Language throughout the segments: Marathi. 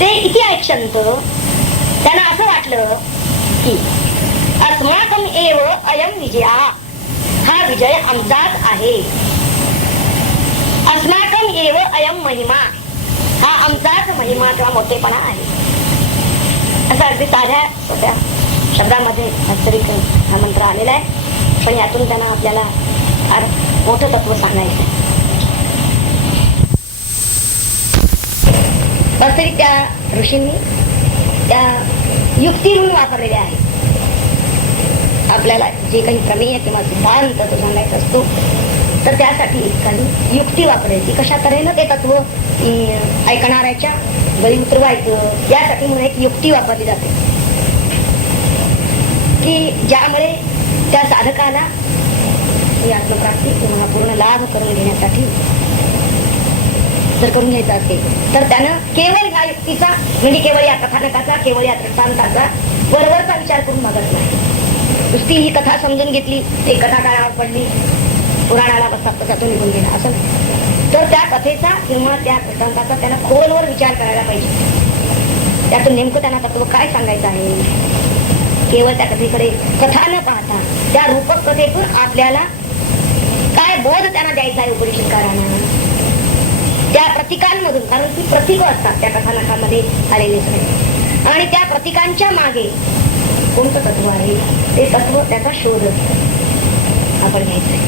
ते किती ऐक्षंत त्यांना असं वाटलं की अस्माकम एव अयम विजया, हा विजय आमचाच आहे. अस्माकम एव अयम महिमा, हा आमचाच महिमा किंवा मोठेपणा आहे. असा अगदी साध्या सोप्या शब्दामध्ये वास्तविक हा मंत्र आलेला आहे. पण यातून त्यांना आपल्याला फार मोठं तत्व सांगायचं आहे. वास्तविक त्या ऋषींनी त्या युक्ती म्हणून वापरलेल्या आहे. आपल्याला जे काही प्रमेय किंवा सिद्धांत तो सांगायचा असतो तर त्यासाठी काही युक्ती वापरायची. कशा तऱ्हेनं ते तत्व ऐकणाऱ्याच्या गळी उतरवायचं यासाठी म्हणून एक युक्ती वापरली जाते की ज्यामुळे त्या साधकाला ही आत्मप्राप्ती किंवा पूर्ण लाभ करून घेण्यासाठी जर करून घ्यायचं असेल तर त्यानं केवळ ह्या युक्तीचा म्हणजे केवळ या कथानकाचा केवळ या दृष्टांताचा वरवरचा विचार करून मागत नाही. नुसती ही कथा समजून घेतली, एक कथा कानावर पडली, पुराणाला बसता त्यातून निघून गेला असं नाही. तर त्या कथेचा किंवा त्या दृष्टांताचा त्यांना खोलवर विचार करायला पाहिजे. त्यातून नेमकं त्यांना तत्व काय सांगायचं आहे. केवळ त्या कथेकडे कथा न पाहता त्या रूपक कथेतून आपल्याला काय बोध त्यांना द्यायचा आहे उपनिषदकारांना, त्या प्रतीकांमधून. कारण ती प्रतीक असतात त्या कथानकामध्ये आलेले सगळे, आणि त्या प्रतीकांच्या मागे कोणतं तत्व आहे ते तत्व त्याचा शोध आपण घ्यायचं आहे.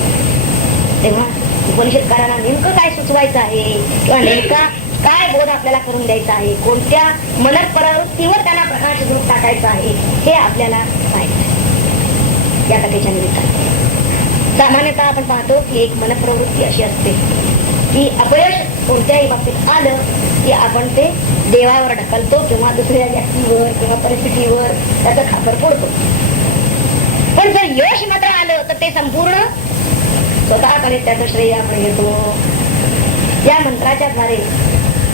तेव्हा उपनिषदकारांना नेमकं काय सुचवायचं आहे किंवा नेमका काय बोध आपल्याला करून द्यायचा आहे, कोणत्या मनप्रवृत्तीवर त्यांना प्रकाश झोप टाकायचा आहे हे आपल्याला पाहायचं आहे या कथेच्या निमित्ताने. सामान्यतः आपण पाहतो की एक मनप्रवृत्ती अशी असते की अपयश कोणत्याही बाबतीत आलं की आपण ते देवावर ढकलतो किंवा दुसऱ्या व्यक्तीवर किंवा परिस्थितीवर त्याचं खापर फोडतो. पण जर यश मात्र आलं तर ते संपूर्ण स्वतःकडे त्याचं श्रेय आपण घेतो. या मंत्राच्या द्वारे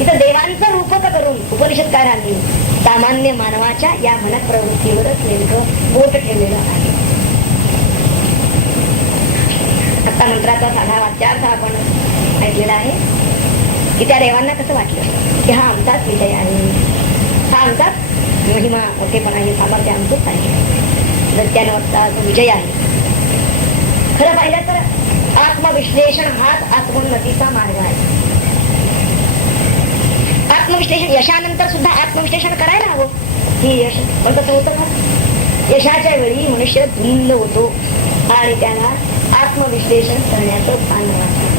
इथं देवांचं रूपक करून उपनिषदकारांनी सामान्य मानवाच्या या मनप्रवृत्तीवरच नेमकं बोट ठेवलेलं आहे. आता मंत्राचा साधा वाच्यार्थ आपण ऐकलेला आहे की त्या देवांना कसं वाटलं की हा आमचाच विजय आहे, हा आमचाच महिमा मोठेपणा आहे, सामर्थ्य आमचंच आहे, दत्यानवचा जो विजय आहे. खरं पाहिलं तर आत्मविश्लेषण हाच आत्मोन्नतीचा मार्ग आहे. आत्मविश्लेषण यशानंतर सुद्धा आत्मविश्लेषण करायला हवं की यश पण कसं होतं का. यशाच्या वेळी मनुष्य धुंद होतो आणि त्याला आत्मविश्लेषण करण्याचं भान राहतं.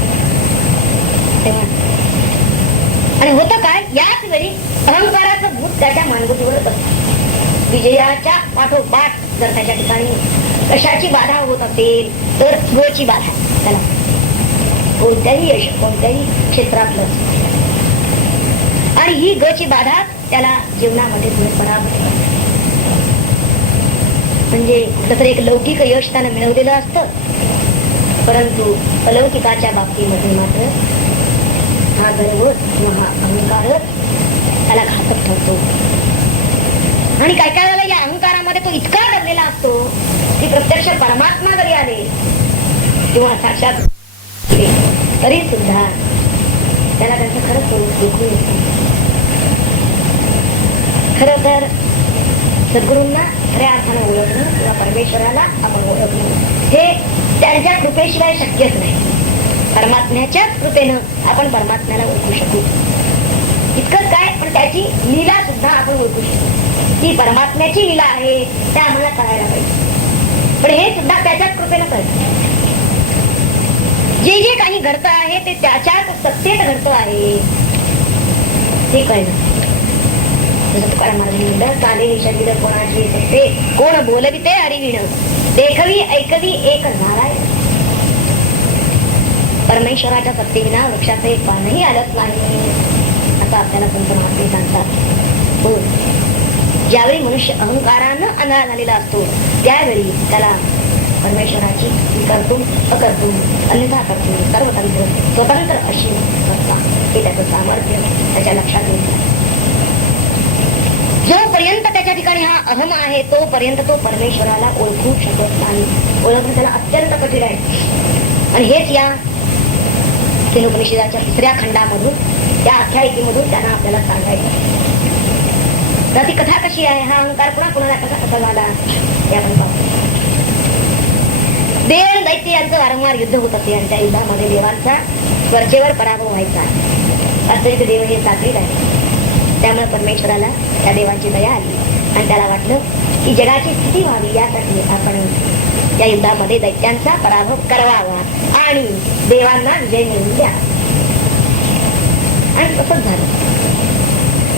आणि होतं काय, याच वेळी अहंकाराचं भूत त्याच्या मानगुटीवर बसतं. विजयाच्या पाठोपाठ जर त्याच्या ठिकाणी कशाची बाधा होत असेल तर गोची बाधा. त्याला कोणत्याही यश कोणत्याही क्षेत्रातलं, आणि ही गची बाधा त्याला जीवनामध्ये पराभूत. म्हणजे कुठंतरी एक लौकिक यश त्यानं मिळवलेलं असतं, परंतु अलौकिकाच्या बाबतीमध्ये मात्र हा गर्व किंवा हा अहंकारच त्याला घातक ठरतो. आणि काय काय वेळेला या अहंकारामध्ये तो इतका दडलेला असतो की प्रत्यक्ष परमात्मा जरी आले किंवा साक्षात तरी सुद्धा त्याला त्यांचं खरंच स्वरूप देखून येतं. खरं तर सद्गुरूंना खऱ्या अर्थानं ओळखणं किंवा परमेश्वराला आपण ओळखणं हे त्यांच्या कृपेशिवाय शक्यच नाही. परमात्म्याच्याच कृपेनं आपण परमात्म्याला ओळखू शकू. इतकंच काय, पण त्याची लीला सुद्धा आपण ओळखू शकतो. ती परमात्म्याची लीला आहे ते आम्हाला कळायला पाहिजे. पण हे सुद्धा त्याच्याच कृपेनं कळतं. जे जे काही घडतं आहे ते त्याच्याच सत्तेत घडतं आहे हे कळलं. जसं तुकाराम महाराजांनी म्हणलं, चाले शरीर कोणाची सत्ते, कोण बोलविते हरिविण, देखवी ऐकवी एक नारायण. परमेश्वराच्या सत्तेविना वृक्षाचं एक पानही आलंच नाही असं आपल्याला संत महात्मे सांगतात. हो, ज्यावेळी मनुष्य अहंकारानं अंधार झालेला असतो त्यावेळी त्याला परमेश्वराची कर्तुम अकर्तुम अन्यथा कर्तुम सर्वतंत्र स्वतंत्र अशी सत्ता हे त्याचं सामर्थ्य त्याच्या लक्षात येईल. जोपर्यंत त्याच्या ठिकाणी हा अहम आहे तोपर्यंत तो परमेश्वराला ओळखू शकत नाही. ओळखणं त्याला अत्यंत कठीण आहे. आणि हेच या केनोपनिषदाच्या 3ऱ्या खंडामधून त्या आख्यायिकेमधून त्यांना आपल्याला सांगायचं. तर ती कथा कशी आहे, हा अहंकार कुणाला कसा झाला हे आपण पाहू. देव आणि दैत्य यांचं वारंवार युद्ध होत असे आणि त्या युद्धामध्ये देवांचा वरचेवर पराभव व्हायचा. वास्तविक देव हे सात्विक आहे. त्यामुळे परमेश्वराला त्या देवांची दया आली आणि त्याला वाटलं की जगाची स्थिती व्हावी यासाठी आपण या युद्धामध्ये दैत्यांचा पराभव करावा आणि देवांना विजय मिळवून द्या. आणि तसंच झालं.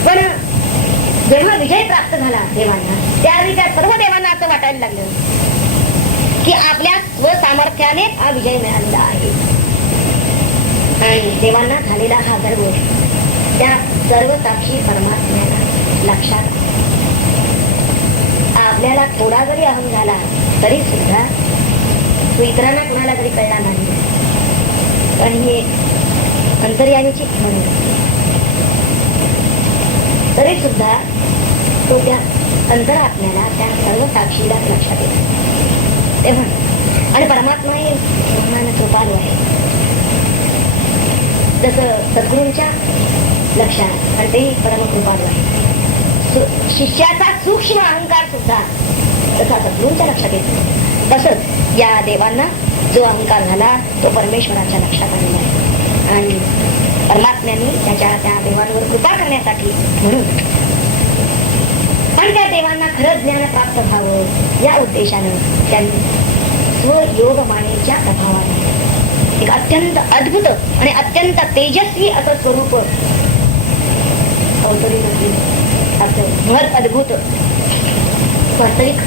पण जेव्हा विजय प्राप्त झाला देवांना, त्यावेळी त्या सर्व देवांना असं वाटायला लागलं की आपल्या स्वसामर्थ्याने हा विजय मिळालेला आहे. आणि देवांना झालेला हा गर्व त्या सर्व साक्षी परमात्म्याला लक्षात. आपल्याला थोडा जरी अहम झाला तरी सुद्धा तो इतरांना कुणाला जरी कळला नाही, पण ही अंतर्यामीची म्हणून तरी सुद्धा तो त्या अंतरात्म्याला त्या सर्व साक्षीला लक्षात येतो. तेव्हा आणि परमात्मा हे महान कृपालू आहे. जसं सद्गुरूंच्या लक्षात आणि तेही परमकृपालू आहे. शिष्याचा सूक्ष्म अहंकार सुद्धा तसा सद्गुरूंच्या लक्षात येतो. तसंच या देवांना जो अहंकार झाला तो परमेश्वराच्या लक्षात आलेला आहे आणि परमात्म्याने त्या देवांवर कृपा करण्यासाठी म्हणून आणि त्या देवांना खरंच ज्ञान प्राप्त व्हावं या उद्देशानं त्यांनी स्वयोग मानेच्या प्रभावाने एक अत्यंत अद्भुत आणि अत्यंत तेजस्वी असं स्वरूप अद्भुत वास्तविक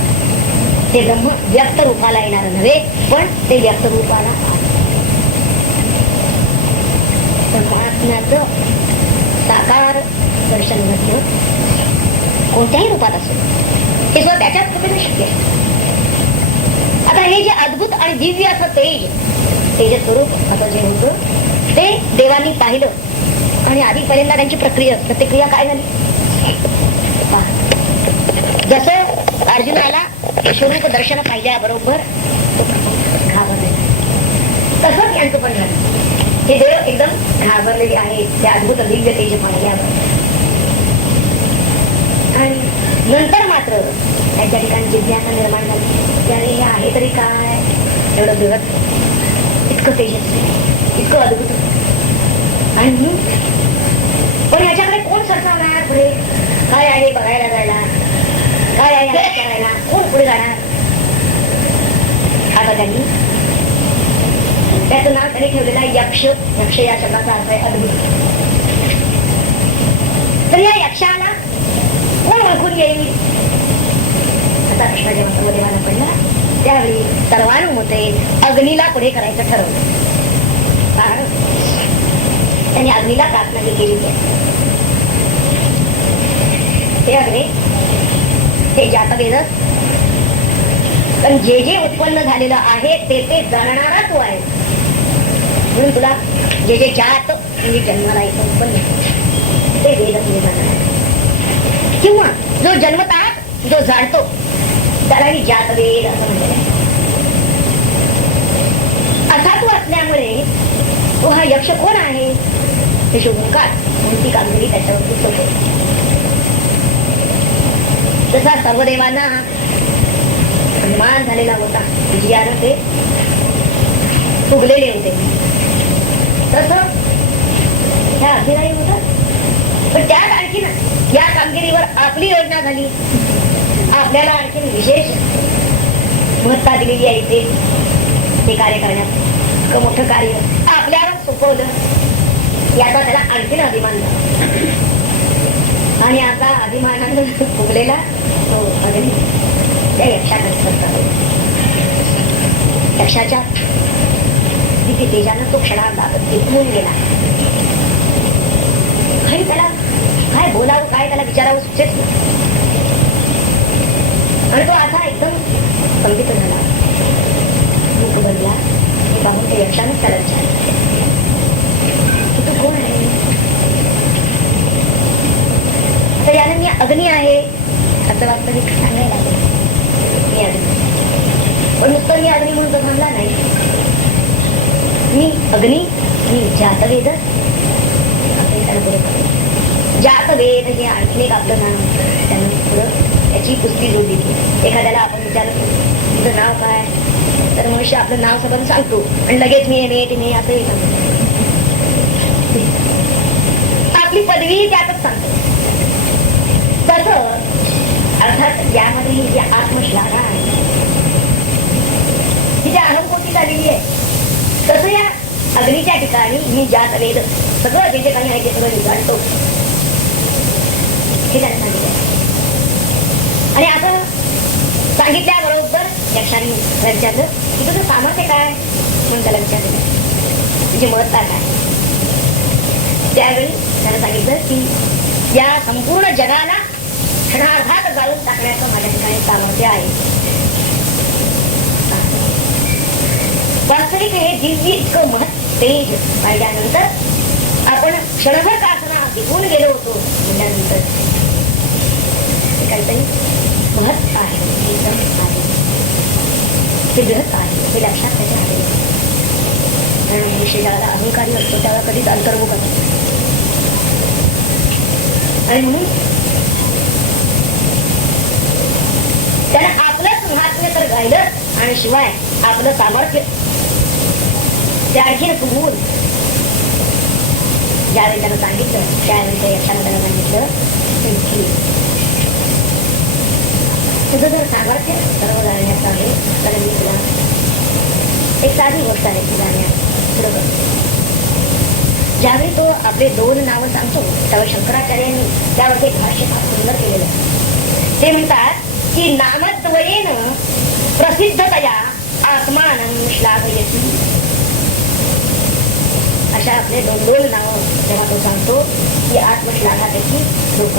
ते ब्रह्म व्यक्त रूपाला येणार नव्हे, पण ते व्यक्त रूपाला परमात्म्याचं साकार दर्शन घडलं कोणत्याही रूपात असो हे सुद्धा त्याच्याच कृपेने शक्य आहे. आता हे जे अद्भुत आणि दिव्य असं तेज स्वरूप असं जे होतं ते देवांनी पाहिलं आणि आधीपर्यंत त्यांची प्रतिक्रिया काय झाली. जसं अर्जुनाला स्वरूप दर्शन पाहिल्याबरोबर घाबरले, तसंच यांचं पण झालं. हे देव एकदम घाबरलेले आहे त्या अद्भुत दिव्य तेज पाहिल्यावर. आणि नंतर मात्र त्यांच्या ठिकाणी जिज्ञासा निर्माण झाली की अरे हे आहे तरी काय एवढं बृहत, इतकं तेजस्वी, इतकं अद्भुत. आणि पण ह्याच्याकडे कोण सरसावणार पुढे, काय आहे बघायला जायला, काय आहे करायला, कोण पुढे जाणार. आता त्यांनी त्याचं नाव त्यांनी ठेवलेलं आहे यक्ष. यक्ष या शब्दाचा अर्थ आहे अद्भुत. तर या यक्षाला कोण ओळखून येईल असा प्रश्न जेव्हा सर्वदेवाला पडला त्यावेळी सर्वानुमते अग्नीला पुढे करायचं ठरवलं. कारण त्यांनी अग्नीला प्रार्थना केली आहे. हे अग्नी हे जातवेदच, पण जे जे उत्पन्न झालेलं आहे ते जाणणारा तू आहे. म्हणून तुला जे जे जात म्हणजे जन्माला येतं उत्पन्न ते वेद तुम्ही जाणणार. किंवा जो जन्मतात जो जाणतो त्यालाही जात वेद असं म्हणलेलं आहे. असा तो असल्यामुळे तो हा यक्ष कोण आहे हे शोधून काढ म्हणून ती कामगिरी त्याच्यावर सोपवली. तसा सर्व देवांना अभिमान झालेला होता, विजयानं ते फुगलेले होते. तसं ह्या अभिनयी होतात. पण त्यात आणखी या कामगिरीवर आपली योजना झाली. आपल्याला आणखी विशेष महत्ता दिलेली आहे ते कार्य करण्यात. इतकं मोठं कार्य आपल्याला सोपवलं याचा त्याला आणखीन अभिमान झाला. आणि आता अभिमानानं फुगलेला तो अग्नी त्या यक्षाकडे यक्षाच्या किती तेजानं तो क्षणार्धात इथून गेला. काही त्याला काय बोलावं काय त्याला विचारावं सुचेच नाही. आणि तो असा एकदम संगीत झाला, मुख बनला. हे पाहून त्या यक्षानं त्याला विचारलं तू कोण आहे. तर यानं मी अग्नी आहे असं वास्तविक सांगायला लागेल. मी अग्नी, पण नुसतं मी अग्नी म्हणून तो थांबला नाही. मी अग्नी, मी जातवेद असे त्याला बरोबर. जातवेद हे आणखी एक आपलं नाव त्यानं याची पुस्ती जोडली की एखाद्याला आपण विचारतो तुझं नाव काय, तर मनुष्य आपलं नाव सगळं सांगतो आणि लगेच मी मी असंही सांगतो. आपली पदवी त्यातच सांगतो. तसं अर्थात यामध्ये जी आत्मश्लाघा आहे, ही ज्या अहंकोटी झालेली आहे, तसं या अग्नीच्या ठिकाणी मी ज्यात वेद सगळं जे काही आहे ते सगळं निघालतो हे त्याने सांगितलं. आणि असं सांगितल्याबरोबर यक्षाने विचारलं की तुझं सामर्थ्य काय, म्हणून त्याला विचारलं तुझी महत्ता काय. त्यावेळी त्याने सांगितलं की या संपूर्ण जगाला क्षणार्धात जाळून टाकण्याचं माझ्या ठिकाणी सामर्थ्य आहे. वास्तविक हे दिव्य इतकं तेज पाहिल्यानंतर आपण क्षणभर का असना दिपून गेलो होतो म्हणल्यानंतर काहीतरी महत्व आहे, एकदम आहे, ते बृहत आहे हे लक्षात त्याच्या आले. कारण मनुष्य ज्याला अहंकारी असतो त्याला कधीच अंतर्मुख असतो आणि म्हणून त्याला आपलंच महात्म्य तर राहिलं आणि शिवाय आपलं सामर्थ्य ते आणखीन फुगवून ज्यावेळी त्यानं सांगितलं त्यावेळी त्या यक्षानं त्याला सांगितलं की तुझं जर सामर्थ्य सर्व जाण्याचं आहे तर मी तुला एक साधी गोष्ट आहे ती जाण्यात बरोबर. ज्यावेळी तो आपले 2 नावं सांगतो त्यावेळी शंकराचार्यांनी त्यावरती एक भाष्य फार सुंदर केलेलं आहे. ते म्हणतात की नामद्वयेन प्रसिद्धतया आत्मानं श्लाघयति. अशा आपले 2 नावं जेव्हा तो सांगतो की आत्मश्लाघा त्याची लोक,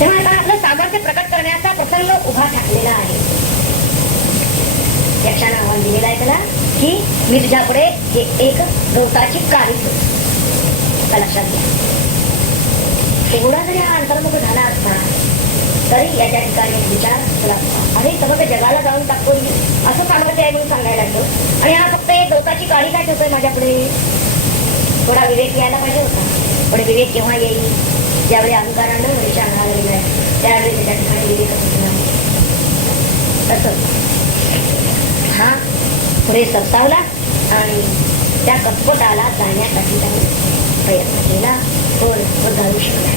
तेव्हा आता आपलं सामर्थ्य प्रकट करण्याचा प्रसंग उभा ठाकलेला आहे. यक्षानं आव्हान दिलेलं आहे त्याला की मी तुझ्यापुढे हे एक गवताची काळी लक्षात घ्या. एवढा जरी हा अंतर्मुख झाला असता तरी याच्या ठिकाणी विचार केला असता अरे समग्र जगाला जाऊन टाकतो असं सामर्थ्य आहे म्हणून सांगायला लागलं आणि हा फक्त एक गवताची काळी काय ठेवतोय माझ्यापुढे. थोडा विवेक यायला पाहिजे होता. पण विवेक केव्हा येईल, ज्यावेळी अहंकारानं मनुष्य अंगाला गेलाय त्यावेळी त्याच्या ठिकाणी विवेक नाही. तसं हा पुढे सरसावला आणि त्या कपटाला जाण्यासाठी त्याने प्रयत्न केला पण तो जाऊ शकला.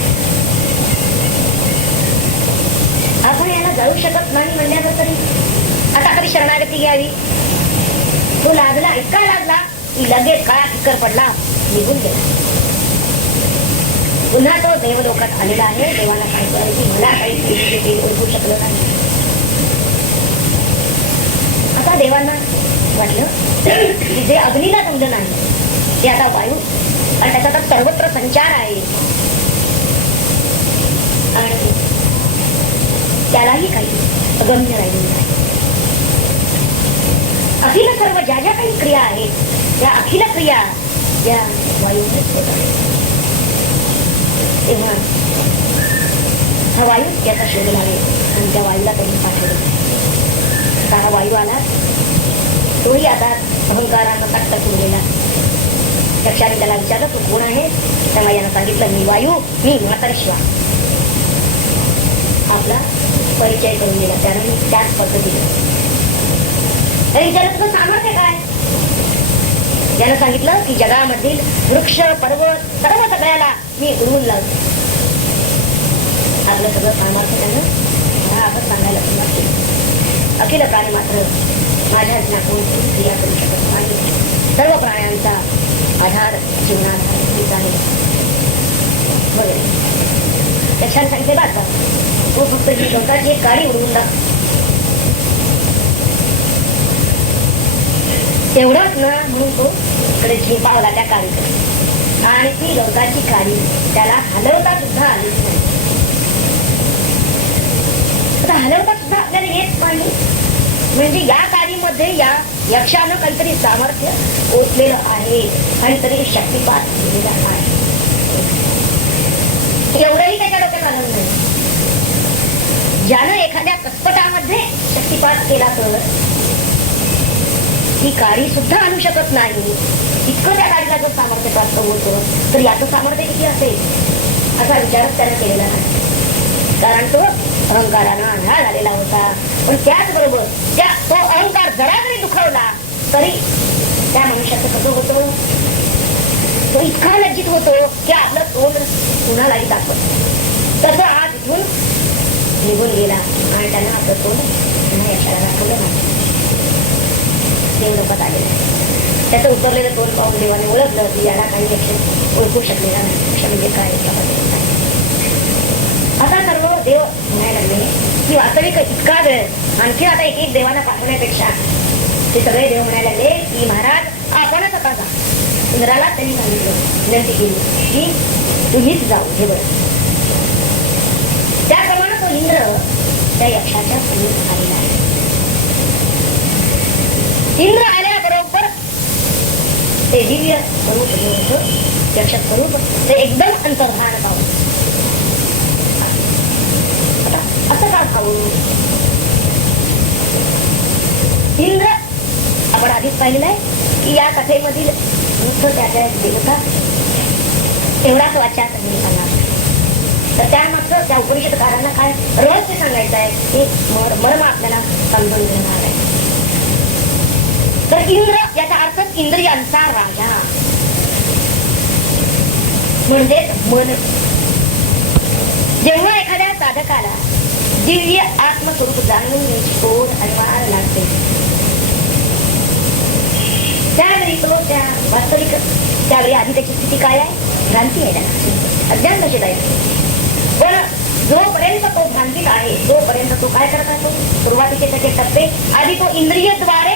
आपण याला जाऊ शकत नाही म्हणल्याचं तरी आता तरी शरणागती घ्यावी. तो लाजला, इतका लाजला की लगेच काळा फिकर पडला, निघून गेला. पुन्हा तो देवलोकात आलेला आहे. देवाला सांगतोय की मला काही ओळखू शकलं नाही. आता देवांना वाटलं की जे अग्नीला जमलं नाही ते आता वायू आणि त्याचा तर सर्वत्र संचार आहे आणि त्यालाही काही अगम्य राहिलेलं नाही. अखिल सर्व ज्या ज्या काही क्रिया आहेत त्या अखिल क्रिया या वायूनेच होत आहेत. तेव्हा हा वायूच याचा शोध लावे आणि त्या वायूला त्यांनी पाठवलं. हा वायू आला, तोही आता अहंकारानं तक्त फुललेला. यक्षाने त्याला विचारलं तू कोण आहे, तेव्हा यानं सांगितलं मी वायू, मी म्हातारेश्वर. आपला परिचय करून दिला त्यानं त्याच पद्धतीने. विचारलं तुझं सामर्थ्य काय, यानं सांगितलं की जगामधील वृक्ष पर्वत सर्व सगळ्याला मी उडवून लावतो. आपलं सगळं सामर्थ्य त्यानं आपण सांगायला सुरुवात केली. अखिल प्राणी मात्र माझ्या ज्ञातून क्रिया करू शकत नाही. सर्व प्राण्यांचा आधार जीवनाधार हीच आहे वगैरे लक्षात सांगितले. बात तो फक्त ही गवताची एक काडी उडवून टाक तेवढंच ना म्हणून तो इकडे झेपावला त्या काडीकडे आणि ती गवताची काडी त्याला हलवता सुद्धा आलीच नाही. आता हलवता सुद्धा आपल्याला येत नाही म्हणजे या काडीमध्ये या यक्षानं काहीतरी सामर्थ्य ओतलेलं आहे, काहीतरी शक्तिपात केलेला आहे. एवढंही त्याच्या डोक्यात आलं नाही. ज्यानं एखाद्या कसपटामध्ये शक्तिपात केला तर ती काडी सुद्धा आणू शकत नाही. इतकं त्या काडीला जर सामर्थ्य प्राप्त होतं तर याचं सामर्थ्य किती असेल असा विचारच त्यानं केलेला नाही. कारण तो अहंकारानं आंधळा झालेला होता. पण त्याचबरोबर तो अहंकार जरा जरी दुखावला तरी त्या मनुष्याचं कसं होतं, तो इतका लज्जित होतो की आपलं तोंड कुणालाही दाखवत. तसं आज इथून निघून गेला आणि त्यानं आपलं तोंड पुन्हा यशाला दाखवलं नाही. देव लोकात आलेलं त्याचं उतरलेलं तोंड पाहून देवाने ओळखलं की याला काही लक्ष ओळखू शकलेला नाही. लक्ष म्हणजे काय असा सर्व देव म्हणायला लागले की वास्तविक इतका वेळ आणखी आता एक देवाला पाठवण्यापेक्षा ते सगळे देव म्हणायला लागले की महाराज आपणच आता जा. इंद्राला त्यांनी सांगितलं, विनंती केली की तुम्हीच जाऊ हे बरं. त्याप्रमाणे तो इंद्र त्या यक्षाच्या समोर आलेला आहे. इंद्र आल्याबरोबर ते दिव्य स्वरूप जे होतं यक्ष स्वरूप ते एकदम अंतर्धान पाहून असं का खाऊ. इंद्र आपण आधीच पाहिलेलं आहे की या कथेमधील मुख्य त्याच्या देवता एवढाच वाच्यात आला. तर त्यामागचं त्या उपनिषदकारांना काय रहस्य सांगायचं आहे हे मर्म आपल्याला समजून घेणार आहे. तर इंद्र याचा अर्थ इंद्रियांचा राजा म्हणजे मन. जेव्हा एखाद्या साधकाला दिव्य आत्मस्वरूप जाणून घ्यायची ओढ आणि वाढ लागते त्यावेळी तो त्या वास्तविक त्यावेळी आधी त्याची स्थिती काय आहे, भ्रांती आहे, त्याला अज्ञान नशेत आहे. पण जोपर्यंत तो भ्रांतीत आहे तोपर्यंत तो काय करत असतो, सुरुवातीचे त्याचे टप्पे आधी तो इंद्रियद्वारे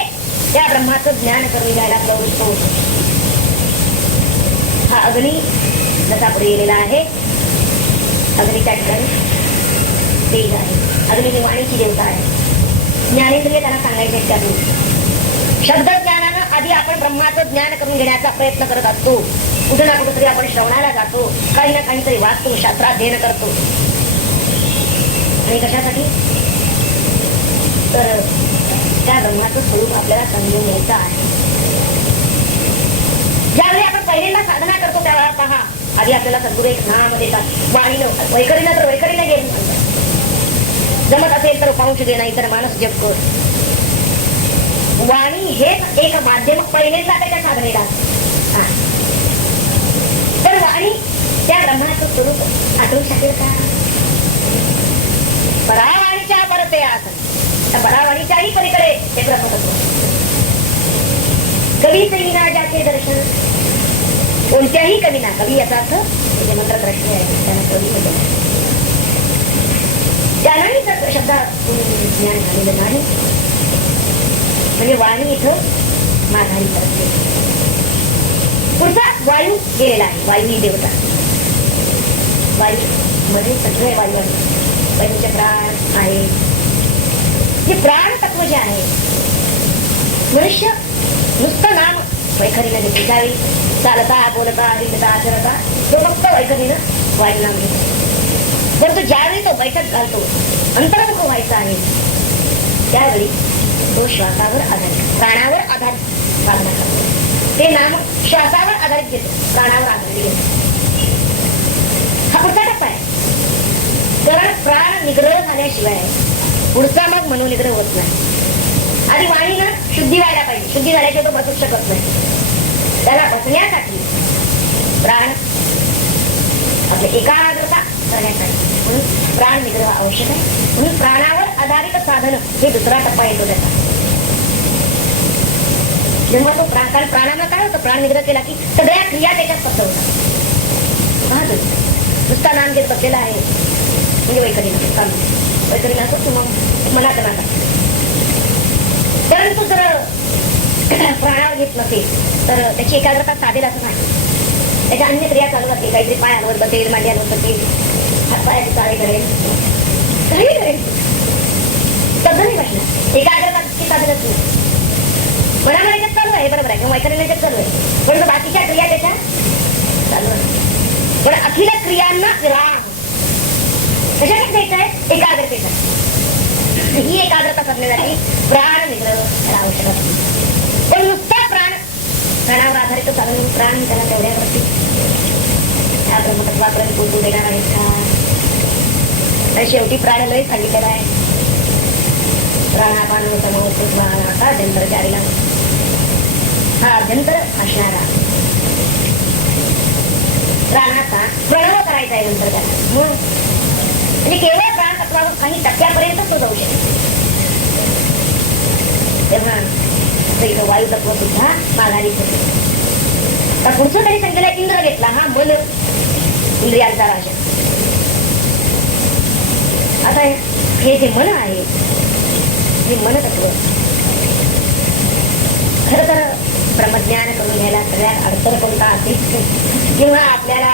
त्या ब्रह्माचं ज्ञान करून घ्यायला प्रवृत्त होतो. हा अग्नी जसा पुढे गेलेला आहे, अग्नी त्या ठिकाणी तेज आहे. अग्नी ही वाणीची देवता आहे. ज्ञानेंद्रिय त्यांना सांगायचे त्यातून शब्द ज्ञानानं आधी आपण ब्रह्माचं ज्ञान करून घेण्याचा प्रयत्न करत असतो. कुठे ना कुठेतरी आपण श्रवणाला जातो, काही ना काहीतरी वाचतो, शास्त्राध्ययन करतो. आणि कशासाठी, तर त्या ब्रह्माचं स्वरूप आपल्याला समजून घ्यायचं आहे. ज्यावेळी आपण पहिल्यांदा साधना करतो त्यावेळेला पहा आधी आपल्याला सद्गुरू एक नाम देतात, वाणीनं वैखरीनं तर वैखरीनं घेऊन सांगतात. जमत असेल तर पाऊच घे, नाही तर मानस जप कर. वाणी हेच एक माध्यम पहिल्यांदा त्याच्या साधनेला. तर वाणी त्या ब्रह्माचं स्वरूप आठवू शकेल का? परावाणीच्या परते आसन, त्या परावाणीच्याही पलीकडे ते ब्रह्मतत्व. कवीच विना ज्याचे दर्शन, कोणत्याही कवीना, कवी याचा अर्थ म्हणजे मंत्र प्रश्न आहे, त्यांना कवी म्हणजे त्यालाही जर शब्दात ज्ञान झालेलं नाही म्हणजे वाणी इथं माघारी करते. पुढचा वायू गेलेला आहे. वायू ही देवता. वायू मध्ये सगळे वायू आहे. वायूचे प्राण आहे. जे प्राण तत्व जे आहे, मनुष्य नुसतं नाम वैखरीनं घेते. त्यावेळी चालता बोलता हिंडता आचरता तो फक्त वैखरीनं वायू नाम घेतो. परंतु ज्यावेळी तो बैठक घालतो, अंतर्मुख व्हायचा आहे, त्यावेळी तो श्वासावर आधारित, प्राणावर आधारित साधना करतो. ते नाम श्वासावर आधारित घेतो, प्राणावर आधारित घेतो. हा पुढचा टप्पा आहे. कारण प्राण निग्रह झाल्याशिवाय पुढचा मग मनोनिग्रह होत नाही. आधी वाणीनं शुद्धी व्हायला पाहिजे. शुद्धी झाल्याशिवाय तो बसू शकत नाही. त्याला बसण्यासाठी प्राण आपली एकाग्रता करण्यासाठी म्हणून प्राण निग्रह आवश्यक आहे. म्हणून प्राणावर आधारित साधन हे दुसरा टप्पा येतो त्याचा. जेव्हा तो कारण प्राणानं काय होतं, प्राण निग्रह केला की सगळ्या क्रिया त्याच्यात फक्त होतात. नुसता नाम घेत बसलेला आहे म्हणजे वैखरीनं काम, वैखरीनं असं किंवा मनात नाता. परंतु जर प्राणावर घेत नसेल तर त्याची एकाग्रता साधेल असं नाही. त्याच्या अन्य क्रिया चालू असते. काहीतरी पाय हलवत बसेल, मांडी हलवत बसेल, हातपायाची चाळे करेल, काही करेल, तसं नाही बसणार. एकाग्रता तितकी साधेलच नाही. मनामध्ये त्यात चालू आहे, बरोबर आहे, किंवा वैखरीनं त्यात चालू आहे, पण बाकीच्या क्रिया त्याच्या चालू आहे. पण अखिल क्रियांना विराम कशाने द्यायचा आहे, एकाग्रतेचा. ही एकाग्रता करण्यासाठी प्राण निग्रह त्याला आवश्यक असतो. पण नुसता प्राणावर आधारित साधन प्राण त्याला तेवढ्यावरती त्या ब्रह्मतत्वापर्यंत पोहोचून देणार आहेत का? आणि शेवटी प्राणलय सांगितलेला आहे. प्राणापान समोर अभ्यंतर चारीला हा अभ्यंतर असणारा प्राणाचा प्रणव करायचा आहे नंतर त्याला. म्हणजे केवळ प्राण तत्वावर काही टक्क्यापर्यंत तो जाऊ शकतो. तेव्हा इथं वायू तत्व सुद्धा माघारी होते. तर पुढचं तरी सांगितलं इंद्र घेतला हा मन इंद्रियांचा राजा. आता हे जे मन आहे हे मन तत्व खर तर ब्रह्मज्ञान करून घ्यायला सगळ्यात अडचण कोणता असेल किंवा आपल्याला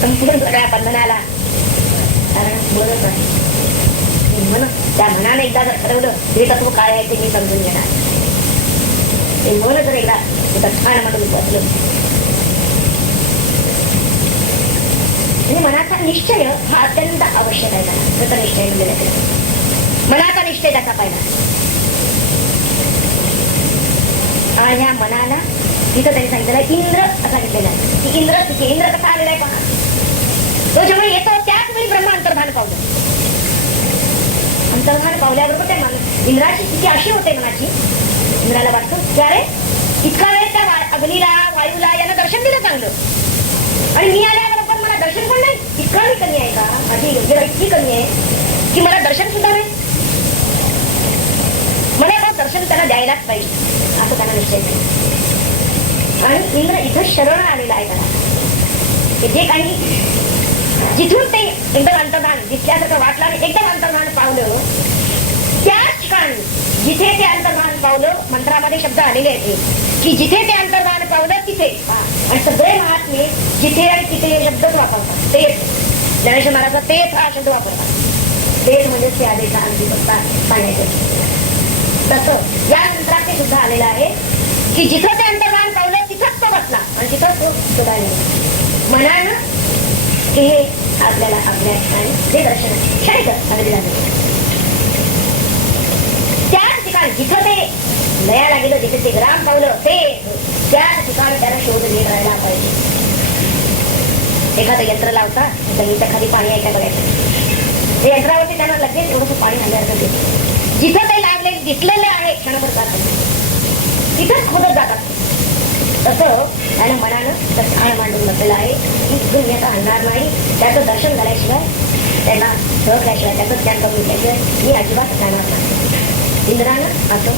संपूर्ण सगळ्या बंधनाला कारण मनच आहे. मन त्या मनाने एकदा जर ठरवलं हे तत्व काय आहे ते मी समजून घेणार. ते मन जर एकदा छान म्हणून बसलं म्हणजे मनाचा निश्चय हा अत्यंत आवश्यक आहे. त्याचा निश्चय म्हणजे मनाचा निश्चय त्याचा पाहिला. आणि ह्या मनाला तिथं त्यांनी सांगितलं इंद्र असा सांगितलेला आहे की इंद्र तिथे इंद्र कसा आलेला आहे पहा. तो जेव्हा येतो त्याच वेळी ब्रह्म अंतर्धान पावलं. अंतर्धान पावल्याबरोबर त्या इंद्राची स्थिती अशी होते मनाची. इंद्राला वाटतं की अरे इतका वेळ त्या अग्नीला वायूला यांना दर्शन दिलं चांगलं आणि मी आल्याबरोबर मला दर्शन पण नाही. इतका मी कमी आहे का? माझी योग्य इतकी कमी आहे की मला दर्शन सुद्धा नाही. मला पण दर्शन त्यांना द्यायलाच पाहिजे असं त्यांना निश्चय केला. आणि इंद्र इथं शरण आलेला आहे त्याला की जे काही जिथून ते एकदम अंतर्धान दिसल्यासारखं वाटलं आणि एकदम अंतर्धान पावलं त्याच ठिकाणी जिथे ते अंतर्धान पावलं मंत्रामध्ये शब्द आलेले आहेत की जिथे ते अंतर्धान पावलं तिथे. आणि सगळे महात्मे जिथे आणि तिथे हे शब्दच वापरतात. तेच ज्ञानेश्वर महाराज तेच हा शब्द वापरतात. तेच म्हणजे ते आदेशा अंतिम सांगायचं. तसं या मंत्रात ते सुद्धा आलेलं आहे की जिथं ते अंतर्धान पावलं तिथंच तो बसला आणि तिथंच तो सुधारला. मनानं हे आपल्याला आपल्या ठिकाणी हे दर्शन क्षणिक अगदी झालं. त्याच ठिकाणी जिथं ते लयाला गेलं जिथे ते ग्राम पावलं ते त्याच ठिकाणी त्याला शोध घेत राहायला पाहिजे. एखादं यंत्र लावता जमिनीच्या खाली पाणी आहे काय बघायचं. ते यंत्रावरती त्यांना लगेच थोडंसं पाणी हल्ल्यासारखं देतं. जिथं ते लागले दिसलेले आहे क्षणभर जातात तिथंच खोदत जातात. तसं त्याला मनानं छान मांडून बसलेलं आहे की तुम्ही आता आणणार नाही. त्याचं दर्शन झाल्याशिवाय त्याला ओळखल्याशिवाय त्याचं ज्ञान करून घेतल्याशिवाय मी अजिबात जाणार नाही. इंद्रानं असं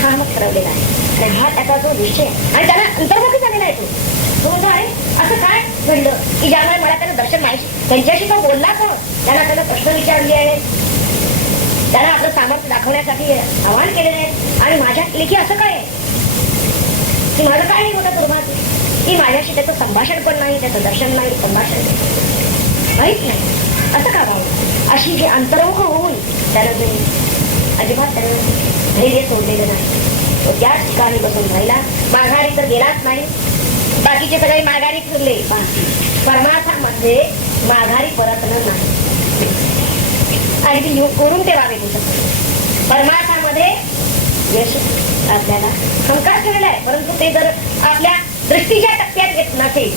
ठामच ठरवलेला आहे आणि हा त्याचा जो निश्चय आहे आणि त्याला अंतर्मुखी झालेला आहे. तो म्हणतो अरे असं काय घडलं की ज्यामुळे मला त्यानं दर्शन नाही. त्यांच्याशी तो बोलला कोण? त्याला प्रश्न विचारले आहेत. त्याला आपलं सामर्थ्य दाखवण्यासाठी आवाहन केलेलं आहे आणि माझ्या लेखी असं काय आहे की माझं काय नाही मोठं दुर्भाग्य की माझ्याशी त्याचं संभाषण पण नाही, त्याचं दर्शन नाही, संभाषण माहीत नाही. असं का व्हावं? अशी जे अंतर्मुख होऊन त्यानं जे अजिबात त्यानं धैर्य सोडलेलं नाही. तो त्याच ठिकाणी बसून राहिला. माघारी तर गेलाच नाही. बाकीचे सगळे माघारी फिरले. परमार्थामध्ये माघारी परतणं नाही आणि ती करून ते वावे शकतो. परमार्थामध्ये यश आपल्याला हमखास केलेला आहे. परंतु ते जर आपल्या दृष्टीच्या टप्प्यात येत नसेल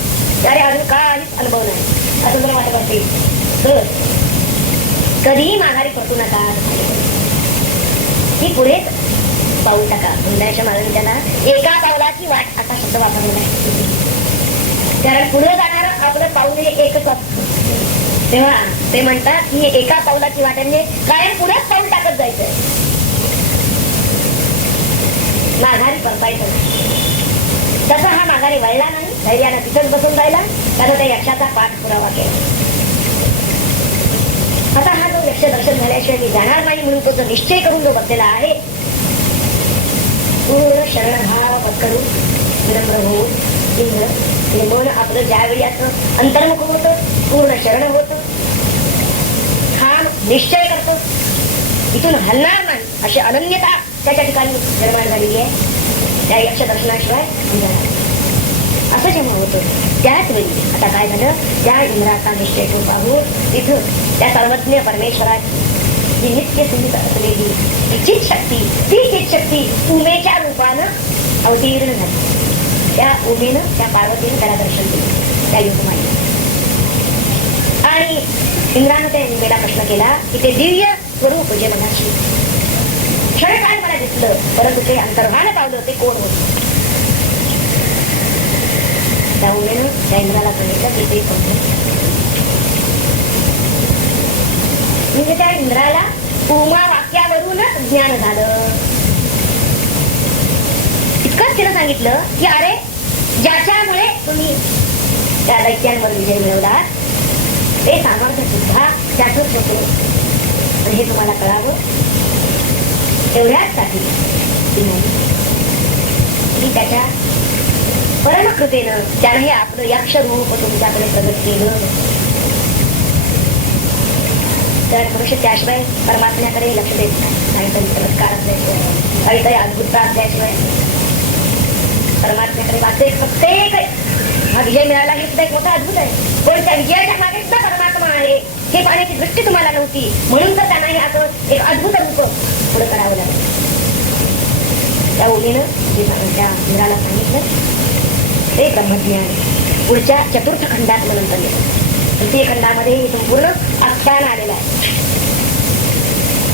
त्याने अजून काहीच अनुभव नाही असं जर वाटत असेल तर कधीही माघारी परतू नका. ती पुढेच पाऊल टाका. गुंडाच्या मागणी त्याला एका पावलाची वाट असा शब्द वापरलेला आहे. कारण पुढे जाणारं आपलं पाऊल हे एकच असतं. तेव्हा ते म्हणतात की एका पावलाची वाट म्हणजे कायम पुढेच पाऊल टाकत जायचंय. माघारी परतायचं नाही. तसा हा माघारी वळला नाही. धैर्यानं तिथंच बसून राहिला. त्यानं त्या यक्षाचा पाठपुरावा केला. आता हा जो यक्ष दर्शन झाल्याशिवाय मी जाणार नाही म्हणून तो जो निश्चय करून जो बसलेला आहे पूर्ण शरणभाव पत्करून विनम्र होऊन इंद्र हे मन आपलं ज्यावेळी असं अंतर्मुख होतं पूर्ण शरण होतं ठाम निश्चय करतो इथून हलणार नाही अशी अनन्यता त्याच्या ठिकाणी निर्माण झालेली आहे. त्या यक्ष दर्शनाशिवाय असं जेव्हा होतं त्याच वेळी आता काय झालं त्या इंद्राचा निश्चय तो पाहून तिथं त्या सर्वज्ञ परमेश्वराची जी नित्य सिद्ध असलेली चित शक्ती ती चित शक्ती उमेच्या रूपानं अवतीर्ण झाली. त्या उमेनं त्या पार्वतीनं त्याला दर्शन दिलं त्या युगमाने आणि इंद्रानं त्या इंद्रेला प्रश्न केला की ते दिव्य स्वरूप जे मनाशी क्षणकाळ मला दिसलं, परंतु ते अंतर्भान पावलं ते कोण होत. त्या उमेनं त्या इंद्राला सांगितलं की ते कोण. म्हणजे त्या इंद्राला उमा वाक्यावरूनच ज्ञान झालं. इतकंच तिनं सांगितलं की अरे ज्याच्यामुळे तुम्ही त्या दैत्यांवर विजय मिळवला ते सामर्थ्य सुद्धा त्याचंच होते आणि हे तुम्हाला कळावं एवढ्याच साठी की त्याच्या परमकृपेनं त्यानं हे आपलं यक्ष रूप तुमच्याकडे प्रगट केलं. तर मनुष्य त्याशिवाय परमात्म्याकडे लक्ष देत नाही. काहीतरी चमत्कार असल्याशिवाय, काहीतरी अद्भुतता असल्याशिवाय परमात्म्याकडे वाचते. प्रत्येक हा विजय मिळाला हे सुद्धा एक मोठा अद्भुत आहे. पण त्या विजयाच्या मागे सुद्धा परमात्मा आहे हे पाहण्याची दृष्टी तुम्हाला नव्हती, म्हणून तर त्यांना हे असं एक अद्भुत रूप पुढे करावं लागलं. त्या ओलीनं जे त्या इंद्राला सांगितलं ते ब्रह्मज्ञान पुढच्या चतुर्थ खंडात नंतर येतं. तृतीय खंडामध्ये हे संपूर्ण आख्यान आलेलं आहे.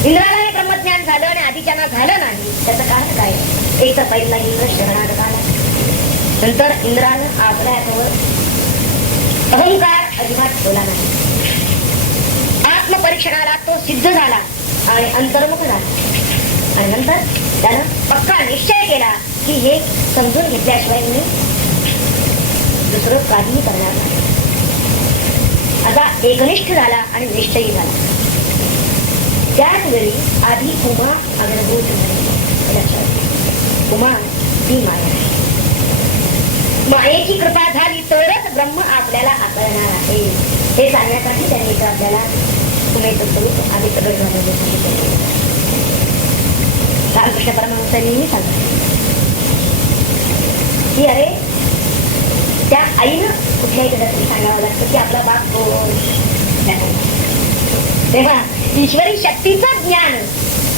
इंद्राला हे ब्रह्मज्ञान झालं आणि आधीच्यांना झालं नाही. त्याचं कारण काय? एक तर पहिला इंद्र शरणागत आला, नंतर इंद्रानं आपल्याजवळ अहंकार अजिबात ठेवला नाही. आत्मपरीक्षणाला तो सिद्ध झाला आणि अंतर्मुख झाला आणि नंतर त्यानं पक्का निश्चय केला की हे समजून घेतल्याशिवाय मी दुसरं काहीही करणार नाही. आता एकनिष्ठ झाला आणि निश्चयी झाला. त्याच वेळी आधी उमा अग्रभूत झाली. लक्षात, उमा ही माया आहे. मायेची कृपा झाली तरच ब्रह्म आपल्याला आकळणार आहे हे सांगण्यासाठी त्यांनी इथं आपल्याला उमेचं स्वरूप आधी प्रगट झालेले सांगितले. रामकृष्ण परमहंसांनी सांगितलं की अरे त्या आईनं कुठल्याही तरी सांगावं लागतं की आपला बाप कोण. तेव्हा ईश्वरी शक्तीचं ज्ञान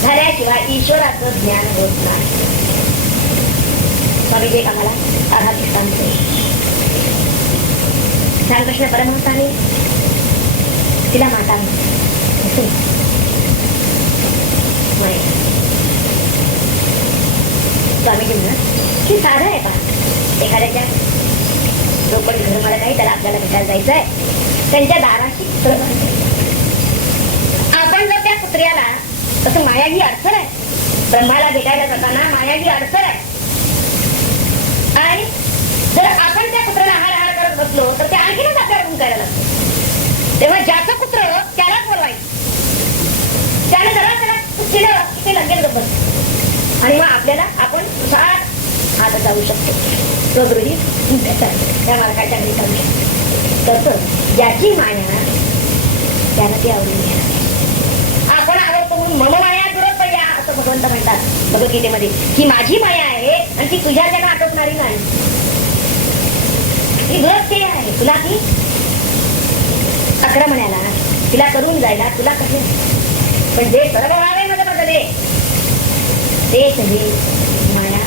झाल्याशिवाय ईश्वराचं ज्ञान होत नाही. स्वामीजी आम्हाला आधार दृष्टांत रामकृष्ण परमहंसांनी तिला माता स्वामीजी म्हणत की साधं आहे पहा, एखाद्याच्या झोपड घर मला काही त्याला आपल्याला भेटायला जायचं आहे, त्यांच्या दाराशी आपण जर त्या कुत्र्याला तसं माया ही अडचण आहे. ब्रह्माला भेटायला जाताना माया ही अडचण आहे आणि जर आपण त्या कुत्र्याला हार करत बसलो तर ते आणखीनच आपल्याला गुंतायला लागतो. तेव्हा ज्याचं कुत्र त्यालाच बोलवायचं, त्याने जरा त्याला दिलं की ते लगेच बसत आणि मग आपल्याला आपण आता जाऊ शकतो. स्वगृहीत त्या मालकाच्या घरी जाऊ शकतो. तसं ज्याची माया त्याला ती आवडून घ्या. आपण आवडतो म्हणून मम माया दुरपया असं भगवंत म्हणतात भगवद्गीतेमध्ये की माझी माया आहे आणि ती तुझ्या त्याला आटोपणारी नाही. ती व्रत ते आहे तुला ती आक्रमणाला तिला करून जायला तुला कसे. पण जे सर्व व्हावे मध्ये बदले ते सगळे माया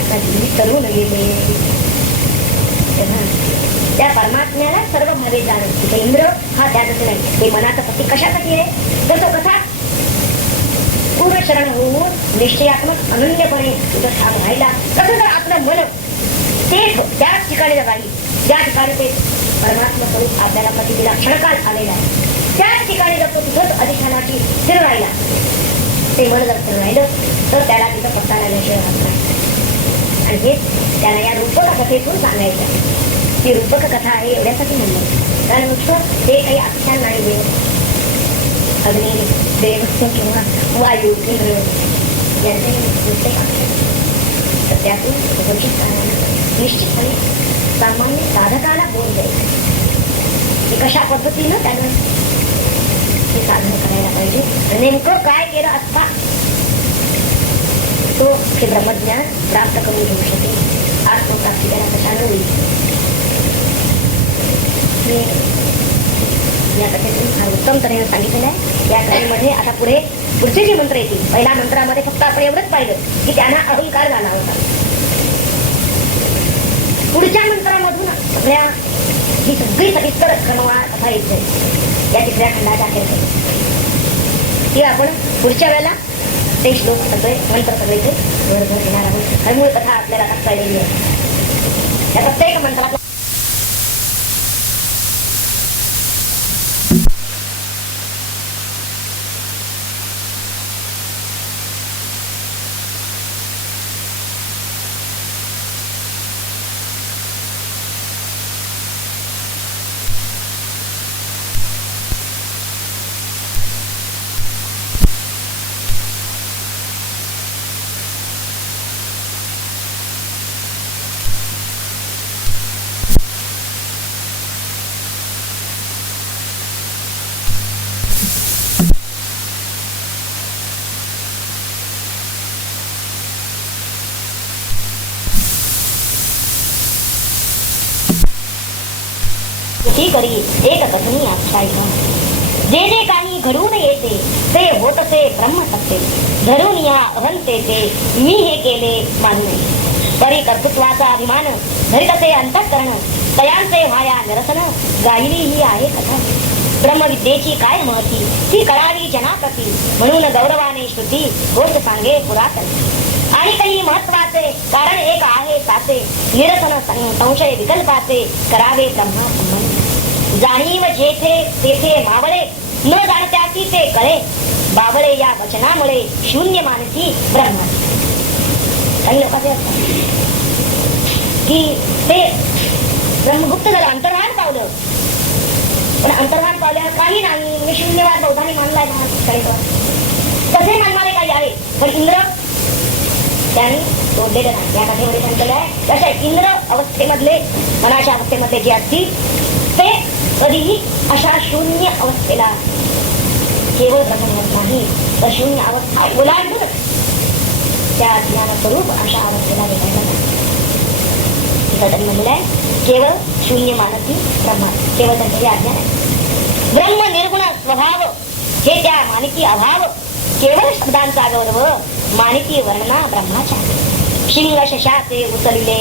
करून गेले. त्या परमात्म्याला सर्व भावे जाणत. इंद्र हा त्यासाठी नाही, हे मनाचा पती कशासाठी आहे तर तो कसा पूर्ण शरण होऊन निश्चयात्मक अनन्यपणे तुझं ठाम राहिला. कसं जर आपलं मन ते त्याच ठिकाणी राहील ज्या ठिकाणी ते परमात्मा स्वरूप आपल्याला पती दिला क्षणकाल आलेला आहे त्याच ठिकाणी जर तो तिथंच अधिष्ठानाची स्थिर राहिला, ते मन जर स्थिर राहिलं तर त्याला तिथं पत्ता लागल्याशिवाय राहत नाही. आणि हेच त्याला या रूपक कथेतून सांगायचं आहे. ही रूपक कथा आहे एवढ्यासाठी म्हणलं कारण नुसतं हे काही आख्यान नाही. देव अग्नी देव किंवा वायू इंद्र यांचे नुसते आख्यान तर त्यातून निश्चितपणे सामान्य साधकाला बोल द्यायचं की कशा पद्धतीनं त्यानं हे साधन करायला पाहिजे. नेमकं काय केलं असता तो हे ब्रह्मज्ञान प्राप्त करून घेऊ शकेल. आत्मप्राप्ती त्याला कशाला होईल. या कथेतून फार उत्तम तऱ्हेने सांगितलेलं आहे. या कथेमध्ये आता पुढचे जे मंत्र येतील, पहिल्या मंत्रामध्ये फक्त आपण एवढंच पाहिलं की त्यांना अहंकार झाला होता. पुढच्या मंत्रामधून सगळ्या ही सगळी सविस्तर क्रमवार कथा येते या तिसऱ्या खंडाच्या अखेर. ती आपण पुढच्या वेळेला ते श्लोक सगळे मंत्र सगळे घर घर घेणार आहोत. आणि मूळ कथा आपल्याला आता कळलेली आहे. या प्रत्येक मंत्रात करी एक कथनी आख्यायिका. जे जे काही घडून येते ते होतसे ब्रह्म सत्ते. धरून या अहंतेचे मी हे केले मानणे. परी कर्तृत्वाचा अभिमान धरितसे अंतःकरण. तयांचे व्हाया निरसन गायली ही आहे कथा. ब्रह्मविद्येची काय महती ती कळावी जनाप्रती. म्हणून गौरवाने श्रुती गोष्ट सांगे पुरातन. आणि काही महत्वाचे कारण एक आहे ताचे. निरसन संशय विकल्पाचे करावे ब्रह्मा संबंध. जाणीव जेथे तेथे मावळे न जाणत्याची ते कळे. बावळे या वचनामुळे शून्य मानसी ब्रह्मा. काही लोकांचे असतात की ते ब्रह्मगुप्त झालं, अंतर्भान पावलं. पण अंतर्भान पावल्यावर काही नाही, मी शून्यवाद बौद्धांनी मानलाय तसे मानणारे काही आहे. पण इंद्र त्यांनी सोडलेलं नाही. या कथेमध्ये सांगितलेलं आहे तशा इंद्र अवस्थेमधले मनाच्या अवस्थेमध्ये जे असतील ते कधीही अशा शून्य अवस्थेला केवळ ब्रह्म म्हणत नाही, तर शून्य अवस्था ओलांडून त्या ज्ञानस्वरूप अशा अवस्थेला भेटायला म्हणलेलं आहे. केवळ शून्य मानसी ब्रह्मा, केवळ त्यांचे अज्ञान आहे. ब्रह्म निर्गुण स्वभाव हे त्या मानिकी अभाव. केवळ शब्दांचा गौरव मानिकी वर्णना ब्रह्माच्या. शिंग शशाचे उचलले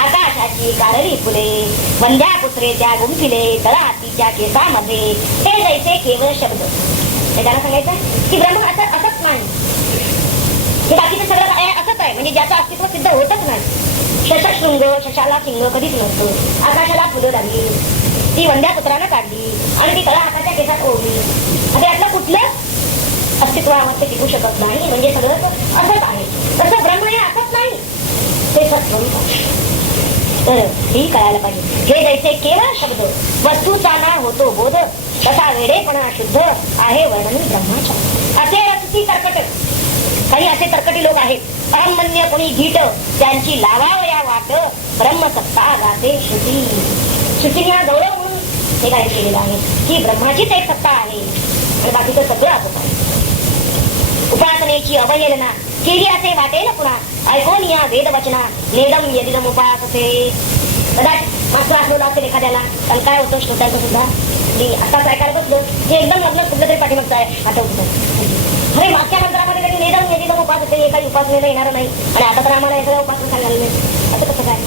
आकाशाची कारली फुले. वंद्या कुत्रे त्या गुंफिले तळा हातीच्या केसामध्ये. हे जैसे केवळ शब्द. हे त्याला सांगायचं की ब्रह्म असंच नाही, हे बाकीचं सगळं काय असंच आहे, म्हणजे ज्याचं अस्तित्व सिद्ध होतच नाही. शशशृंग शशाला शिंग कधीच नसतो. आकाशाला फुलं लागली, ती वंद्या कुत्रानं काढली आणि ती तळा हाताच्या केसात ओढली. आता यातलं कुठलं अस्तित्वामध्ये टिकू शकत नाही, म्हणजे सगळं असंच आहे. तसं ब्रह्म हे असंच नाही, ते सत्स्वरूप आहे. तर ही कळायला पाहिजे. हे जैसे केवळ शब्द वस्तूचा ना होतो बोध. तसा वेडेपणा शुद्ध आहे वर्णनी ब्रह्माच्या. असे रचती तरकट. काही असे तरकटी लोक आहेत, अहमन्य कोणी गीट त्यांची लावावया वाट. ब्रह्मसत्ता गाते श्रुती. श्रुतीने गौरव म्हणून हे काय केलेलं आहे की ब्रह्माचीच एक सत्ता आहे आणि बाकीचं सगळं असत आहे. उपासनेची अवहेलना केली असे वाटेल पुन्हा. ऐकून या वेदवचना नेदम यदिदम उपासते. कदाचित मात्र आठवलं असेल एखाद्याला, कारण काय होतं श्रोत्याचं सुद्धा मी आताच ऐकायला बसलो हे एकदम मधलं कुठलं तरी पाठीमागचं आहे आठवत. अरे मागच्या मंत्रामध्ये कधी नेदम यदिदम उपासते हे काही उपासनेला येणार नाही आणि आता तर आम्हाला हे सगळं उपासना सांगायला नाही. असं कसं काय?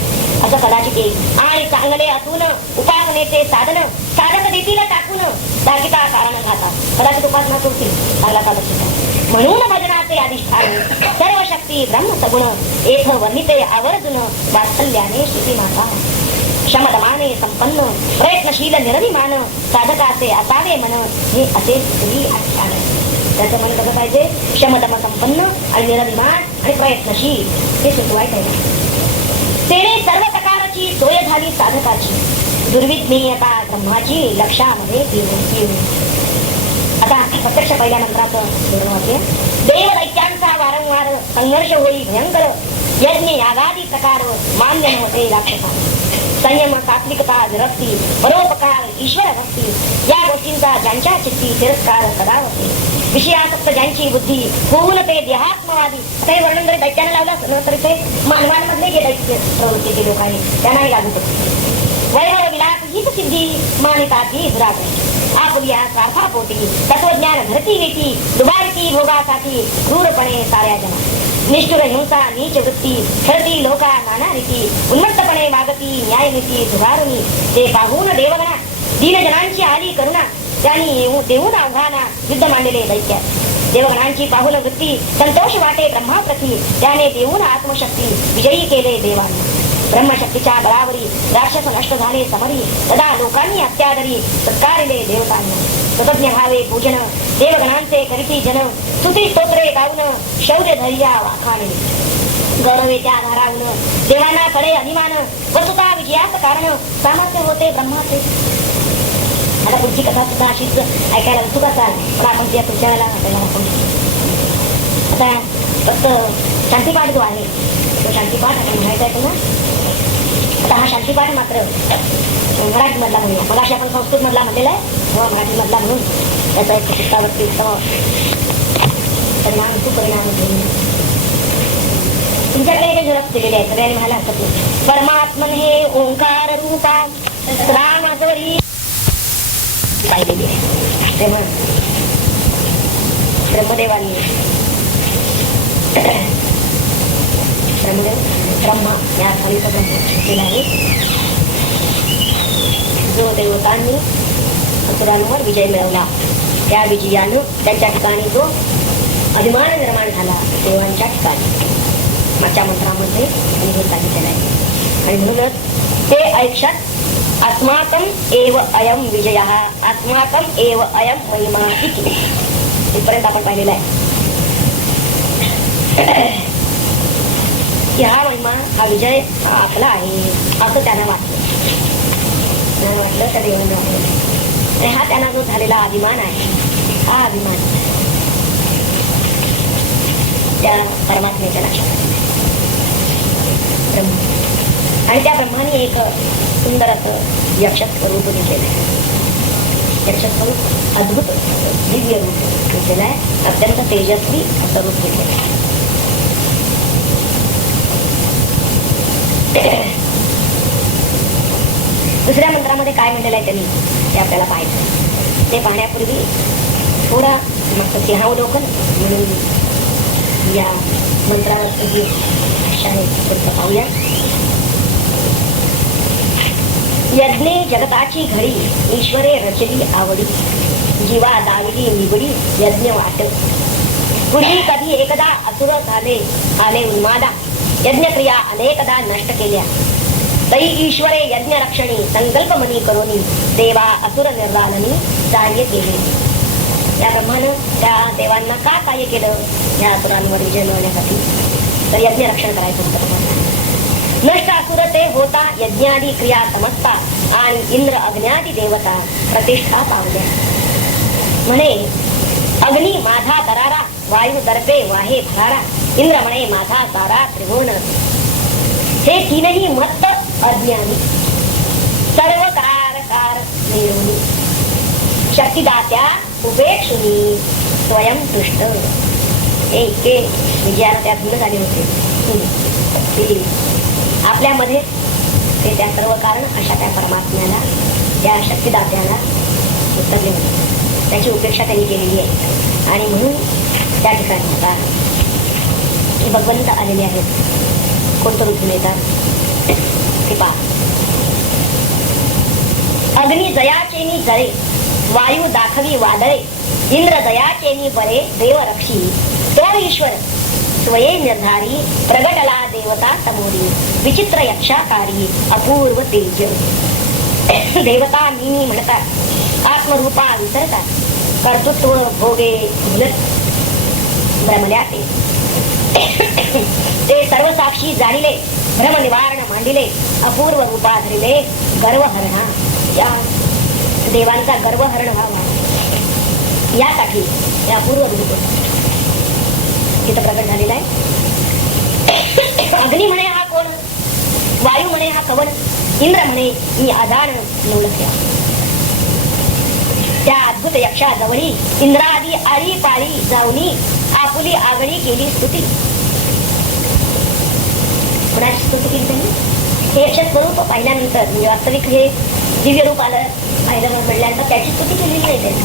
असं कदाचित येईल. आणि चांगले असून उपासनेचे साधन साधक देतील टाकून दागिता कारण घाता. कदाचित उपासना करतील चांगला साधक सुद्धा. म्हणून भजनाचे अधिष्ठान सर्व शक्ती ब्रह्म सगुण एक वर्णिते आवर्जून वात्सल्याने श्रुती माता. क्षमदमाने संपन्न प्रयत्नशील निरभिमान साधकाचे असावे मन. हे असे स्त्री आख्यान. त्याचं मन कसं पाहिजे? क्षमदम संपन्न आणि निरभिमान आणि प्रयत्नशील हे सुचवायचं आहे. तेने सर्व प्रकारची सोय झाली साधकाची. दुर्विज्ञेयता ब्रह्माची लक्षामध्ये येऊन. आता प्रत्यक्ष पहिल्या मंत्राचं देव दैत्यांचा वारंवार संघर्ष होई भयंकर. यज्ञ यागादी प्रकार मान्य नव्हते राक्षसा. संयम सात्विकता विरक्ती परोपकार ईश्वर भक्ती या गोष्टींचा ज्यांच्या चित्ती तिरस्कार सदा होते. विषयासक्त ज्यांची बुद्धी होऊन ते देहात्मवादी. ते वर्णन जरी दैत्यानं लावलं तरी ते मानवांमधले जे दैत्य प्रवृत्तीचे लोक आहेत त्यांनाही लागू होते. वैभव विलास हीच सिद्धी मानिताची दुरागती. आपुल्या स्वार्थापोटी तत्वज्ञान धरती घेती दुबारती भोगासाठी क्रूरपणे साऱ्या जना. निष्ठुर हिंसा नीच वृत्ती खेळती लोका नाना रीती उन्मत्तपणे मागती न्यायनीती झुगारुनी ते पाहून देवगणा दीनजनांची आली करुणा त्यांनी देऊन आव्हाना युद्ध मांडले दैत्य देवगणांची पाहुल वृत्ती संतोष वाटे ब्रह्माप्रती त्याने देऊन आत्मशक्ती विजयी केले देवांना ब्रह्मशक्तीच्या बळावरी राक्षस नष्ट झाले समरी सदा लोकांनी अत्यादरी सत्कारिले देवतांना कृतज्ञ भावे पूजन देवगणांचे करीती जन स्तुती स्तोत्रे गाऊन शौर्य धैर्या वाखाणे गौरवे त्या धारावून देवांना कडे अभिमान वसुता विजयाचं कारण सामर्थ्य होते ब्रह्माचे. आता पुढची कथा सुद्धा अशीच ऐकायला उत्सुक असाल पण आपण त्या पुढच्या वेळेला आता फक्त शांतीपाठ जो आहे तो शांतीपाठ आपण म्हणायचा आहे ना. आता हा शांतीपाठ मात्र मराठी मधला म्हणूया मग अशी आपण संस्कृत मधला म्हणलेला आहे व मराठी मधला म्हणून त्याचा एक पुस्तकावरती परिणाम सुपरिणाम तुमच्याकडे हे झलक दिलेले आहे सगळ्यांनी म्हणायला हरकत नाही. परमात्मन हे ओंकार रूपा रामाजवरी पाहिलेली आहे तेव्हा ब्रह्मदेवांनी ब्रह्मा या खालीचा ब्रह्म केला आहे जो देवतांनी असुरांवर विजय मिळवला त्या विजयानं त्यांच्या ठिकाणी जो अभिमान निर्माण झाला देवांच्या ठिकाणी मागच्या मंत्रामध्ये हे सांगितलेलं आहे. आणि म्हणूनच ते ऐक्षत अस्माकम एव अयम विजय अस्माकम एव अयम महिमा इथपर्यंत आपण पाहिलेला आहे की हा महिमा हा विजय हा आपला आहे असं त्यांना वाटलं त्या देवांना वाटलं. हा त्यांना जो झालेला अभिमान आहे हा अभिमान त्या परमात्म्याच्या लक्षात ब्रह्म आणि त्या ब्रह्माने एक सुंदर असं यक्षस्वरूप घेतलेलं आहे. यक्षस्वरूप अद्भुत दिव्य रूप घेतलेलं आहे. अत्यंत तेजस्वी असं रूप घेतलेलं आहे. दुसऱ्या मंत्रामध्ये काय म्हणलेलं आहे त्यांनी ते आपल्याला पाहायचं. ते पाहण्यापूर्वी थोडा मग सिंहावलोकन म्हणून या मंत्रावरचं जी भाषा आहे त्याचं पाहूया. यज्ञे जगताची घडी ईश्वरे रचली आवडी जीवा दाविली निवडी यज्ञ वाट पूर्वी कधी एकदा असुर झाले आले उन्मादा यज्ञक्रिया अनेकदा नष्ट केल्या तरी ईश्वरे यज्ञ रक्षणी संकल्प मनी करोनी देवा असुर निर्दालनी कार्य केले. त्या ब्रह्मानं त्या देवांना का कार्य केलं या असुरांवर विजय मिळवण्यासाठी तर यज्ञ रक्षण करायचं होतं. नष्ट असुर ते होता यज्ञादी क्रिया समजता आणि इंद्र अग्न्यादी देवता प्रतिष्ठा पावल्या. म्हणे अग्नी माझा दरारा वायू दर्पे वाहे भरारा इंद्र म्हणे माझा सारा त्रिभुवन हे तीनही मत्त अज्ञानी सर्व कार निर्गुणी शक्तिदात्या उपेक्षुनी स्वयं तुष्ट हे इतके विजयाला त्या भिन्न झाले होते. आपल्यामध्ये ते त्या सर्व कारण अशा त्या परमात्म्याला त्या शक्तिदात्याला उत्तरले होते. त्याची उपेक्षा त्यांनी केलेली आहे आणि म्हणून त्या ठिकाणी आता भगवंत आलेले आहेत. कोणतं रूप येतात ते पहा. अग्नी जयाचेनी जळे वायू दाखवी वादळे इंद्र दयाचेनी बरे देव रक्षी तो ईश्वर स्वये निर्धारी प्रगटला देवता समोरी विचित्र यक्षाकारी अपूर्व तेज. देवता नेहमी म्हणतात आत्मरूपा विसरतात कर्तृत्व भोगे भुलत भ्रमल्या ते सर्व साक्षी जाणिले भ्रम निवारण मांडिले अपूर्व रूपा धरिले गर्वहरणा. या देवांचा गर्वहरण व्हावा यासाठी या अपूर्व रूप तिथं प्रकट झालेला आहे. अग्नी म्हणे हा कोण वायू म्हणे हा कवन इंद्र म्हणे मी आजाण नवलख्या. त्या अद्भुत यक्षा जवळी इंद्रादी आळी पाळी जाऊनी आपुली आगळी केली स्तुती. कुणाची स्तुती केली त्यांनी हे यक्ष स्वरूप पाहिल्यानंतर म्हणजे वास्तविक हे दिव्य रूप आलं पाहिलं म्हणल्यानंतर त्याची स्तुती केलेली नाही त्यांनी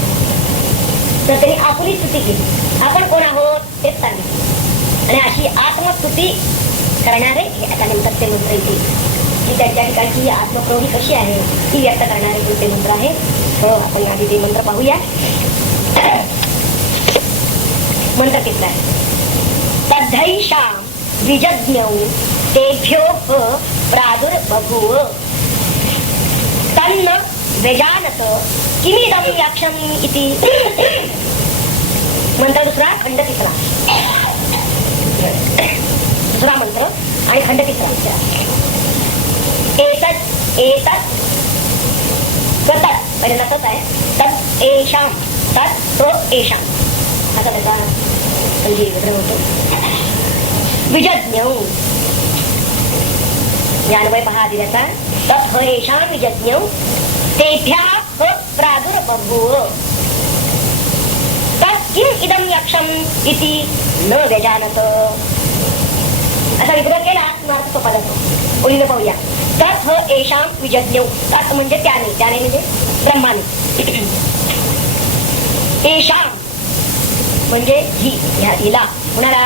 तर त्यांनी आपुली स्तुती केली. आपण कोण आहोत तेच सांगितलं. आणि अशी आत्मस्तुती करणारे आता नेमकं ते मंत्र येतील की त्यांच्या ठिकाणची ही आत्मप्रौढी कशी आहे ती व्यक्त करणारे कोणते मंत्र आहे. हो, आपण आधी ते मंत्र पाहूया. मंत्र किती आहे. तद्धैषां विजज्ञौ तेभ्योः प्रादुर्बभूव तन्न व्यजानत किमिदं याक्षम् इति. मंत्र दुसरा, खंड तिसरा. दुसरा मंत्र आणि खंड तिसरा. एतत् एतत् तत् पहिल्यांदा तत् आहे. तत् एषां तत् तो एषां असा त्याचा म्हणजे विग्रह होतो. विजज्ञ ज्ञानवय पहा आधी त्याचा. तत् ह एषां विजज्ञ तेभ्यः प्रादुर्बभूव तत् किम इदं यक्षम् इति न व्यजानत. असा विग्रह केला अर्थ सोपा जातो. ओळीने पाहूया. तत् ह एषां विजज्ञ. तत् म्हणजे त्याने, त्याने म्हणजे ब्रह्माने. एषां म्हणजे ही, हिला कुणाला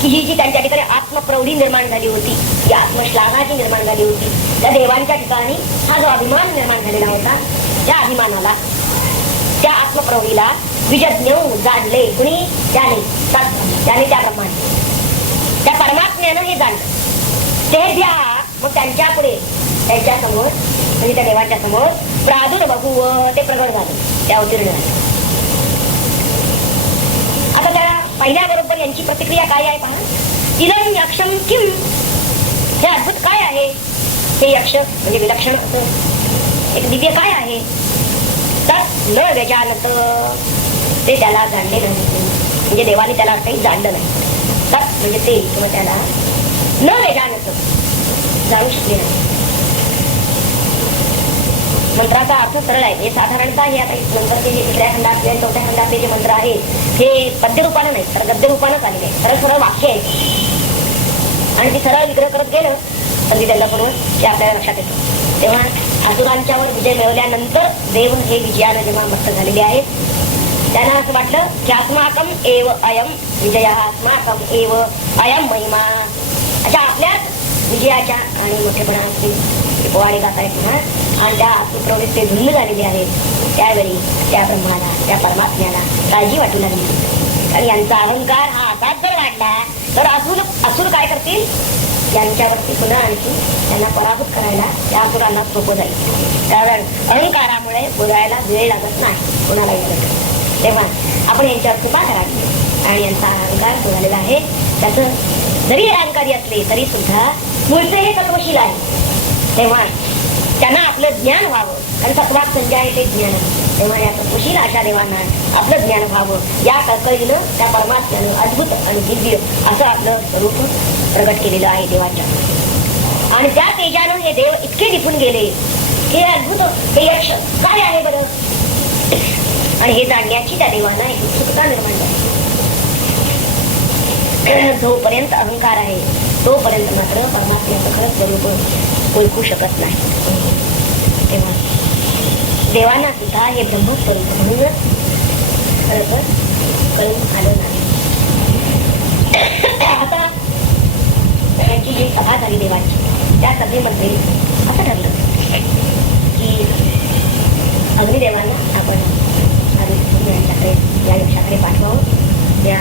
की ही जी त्यांच्या ठिकाणी आत्मप्रौढी निर्माण झाली होती, ही आत्मश्लाघाची निर्माण झाली होती, त्या देवांच्या ठिकाणी हा जो अभिमान निर्माण झालेला होता, त्या अभिमानाला, त्या आत्मप्रौढीला विजज्ञ जाणले. कुणी? त्याने, त्याने त्या ब्रह्माने, त्या परमात्म्यानं हे जाणलं. ते द्या मग त्यांच्या पुढे, त्यांच्या समोर म्हणजे त्या देवांच्या समोर प्रादुर्बभूव ते प्रगट झाले, ते अवतीर्ण झाले. आता त्या पहिल्या बरोबर यांची प्रतिक्रिया काय आहे पहा. इदं यक्षम किम, हे अद्भुत काय आहे. हे यक्ष म्हणजे विलक्षण असं एक दिव्य काय आहे. तत् न व्यजानत, ते त्याला जाणले नाही, म्हणजे देवाने त्याला काही जाणलं नाही. तत् म्हणजे ते किंवा त्याला न व्यजानत, जाणू शकले नाही. मंत्राचा अर्थ सरळ आहे. हे साधारणतः हे आता नंतरचे जे तिसऱ्या खंडातले चौथ्या खंडातले जे मंत्र आहे हे पद्यरूपानं नाही तर गद्यरूपानं आलेले आहे. सरळ सरळ वाक्य आहे आणि ती सरळ विग्रह करत गेलं तर त्यांना पुढे ते आपल्याला लक्षात येतं. तेव्हा असुरांच्यावर विजय मिळवल्यानंतर देव हे विजयानं जेव्हा मस्त झालेले आहेत, त्यांना असं वाटलं की अस्माकम एव अयम विजय, अस्माकम एव अयम महिमा. अशा आपल्याच विजयाच्या आणि मोठेपणाची पोवाडे गाता येत ना, आणि त्या आत्मप्रवृत्ती ते धुंद झालेली आहेत. त्यावेळी त्या ब्रह्माला, त्या परमात्म्याला काळजी वाटू लागली. आणि यांचा अहंकार हा असाच जर वाढला तर असुर काय करतील, यांच्यावरती पुन्हा आणखी त्यांना पराभूत करायला त्या असुरांना सोपं जाईल. कारण अहंकारामुळे बोलायला वेळ लागत नाही कोणालाही. तेव्हा आपण यांच्यावर कृपा करावी. आणि यांचा अहंकार जो झालेला आहे त्याचं जरी अहंकारी असले तरी सुद्धा मूळचे हे तत्वशील आहे. तेव्हा त्यांना आपलं ज्ञान व्हावं, आणि तत्वात संजय आहे ते ज्ञान. तेव्हा या तत्वशील अशा देवांना आपलं ज्ञान व्हावं, या कळकळीनं त्या परमात्म्यानं अद्भुत आणि दिव्य असं आपलं स्वरूप प्रगट केलेलं आहे देवाच्या. आणि त्या तेजानं हे देव इतके दिसून गेले. हे अद्भुत, हे यक्ष काय आहे बरं, आणि हे जाणण्याची त्या देवांना एक उत्सुकता निर्माण झाली. जोपर्यंत अहंकार आहे तोपर्यंत मात्र परमात्म्याचं खरंच स्वरूप ओळखू शकत नाही. तेव्हा देवांना सुद्धा हे ब्रह्मस्वरूप म्हणूनच खरं तर कळून आलं नाही. आता त्यांची जी सभा झाली देवाची, त्या सभेमध्ये असं ठरलं की अग्निदेवांना आपण यांच्याकडे, या यक्षाकडे पाठवावं. त्या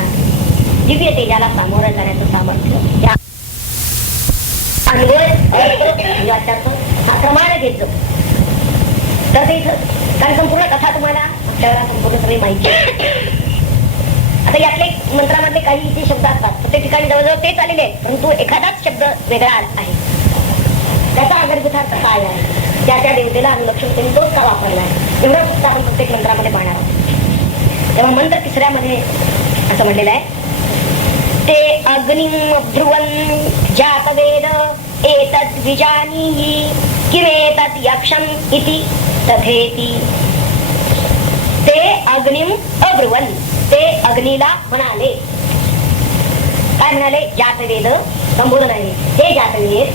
दिव्य तेजाला सामोरं जाण्याचं सामर्थ्य त्या प्रमाणे घेतलं. तर ते कारण संपूर्ण कथा तुम्हाला आपल्याला संपूर्ण सगळी माहिती आहे. आता यातले मंत्रामधले काही जे शब्द असतात प्रत्येक ठिकाणी जवळजवळ तेच आलेले आहेत, परंतु एखादाच शब्द वेगळा आहे. त्याचा अंतर्गतार्थ काय आहे, त्या त्या देवतेला अनुलक्षण करून तोच का वापरला आहे, एवढं फक्त आपण प्रत्येक मंत्रामध्ये पाहणार आहोत. तेव्हा मंत्र तिसऱ्यामध्ये असं म्हटलेलं आहे, ते अग्निम ब्रुवन् जातवेद एतद् विजानीहि किमेतद् यक्षम् इति तथेति. ते अग्निम अब्रुवन्, ते अग्नीला म्हणाले. काय म्हणाले? जातवेद, संबोधन आहे. हे जातवेद,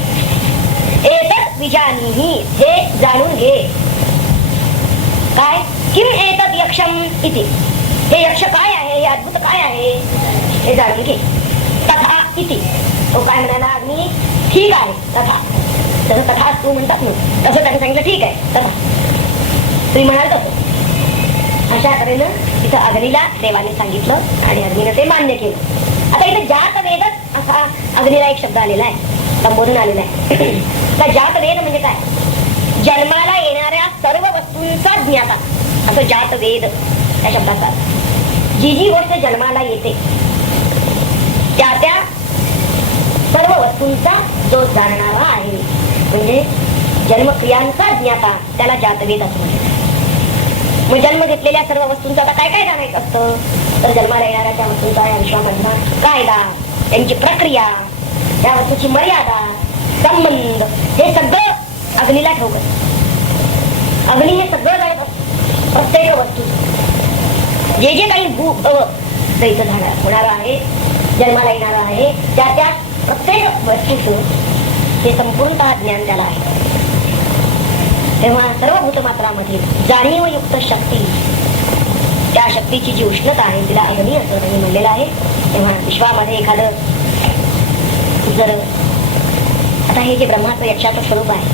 एतद् विजानीहि, हे जाणून घे. काय? किम एतद् यक्षम् इति, हे यक्ष काय आहे, हे अद्भुत काय आहे हे जाणून घे. तथा इति. तो काय म्हणाला, अग्नी ठीक आहे तथा. तसं तथा तू म्हणतात ना, तसं त्याने सांगितलं ठीक आहे तथा. तुम्ही म्हणाल तसं. अशा तऱ्हेनं तिथं अग्नीला देवाने सांगितलं आणि अग्नीनं ते मान्य केलं. आता इथं जात वेदच असा अग्नीला एक शब्द आलेला आहे, संबोधन आलेलं आहे. तर जात वेद म्हणजे काय, जन्माला येणाऱ्या सर्व वस्तूंचा ज्ञाता, असं जात वेद त्या शब्दाचा. जी जी गोष्ट जन्माला येते त्या त्या सर्व वस्तूंचा जो जाणणारा आहे, म्हणजे जन्मक्रियांचा ज्ञाता, त्याला जातवेद असं म्हणतात. मग जन्म घेतलेल्या सर्व वस्तूंचा आता काय काय जाणायचं असतं, तर जन्माला येणाऱ्या त्या वस्तूंचा या विश्वामधला कायदा, त्यांची प्रक्रिया, त्या वस्तूची मर्यादा, संबंध, हे सगळं अग्नीला ठाऊक. अग्नी हे सगळं जाणत असतं. प्रत्येक वस्तू जे जे काही द्यायचं होणार आहे, जन्माला येणार आहे, त्या त्या प्रत्येक वस्तूचं हे संपूर्णतः ज्ञान त्याला आहे. तेव्हा सर्व भूतमात्रामधील जाणीवयुक्त शक्ती, त्या शक्तीची जी उष्णता आहे तिला अग्नी असं त्यांनी म्हणलेलं आहे. तेव्हा विश्वामध्ये एखादं जर आता हे जे ब्रह्माचं यक्षाचं स्वरूप आहे,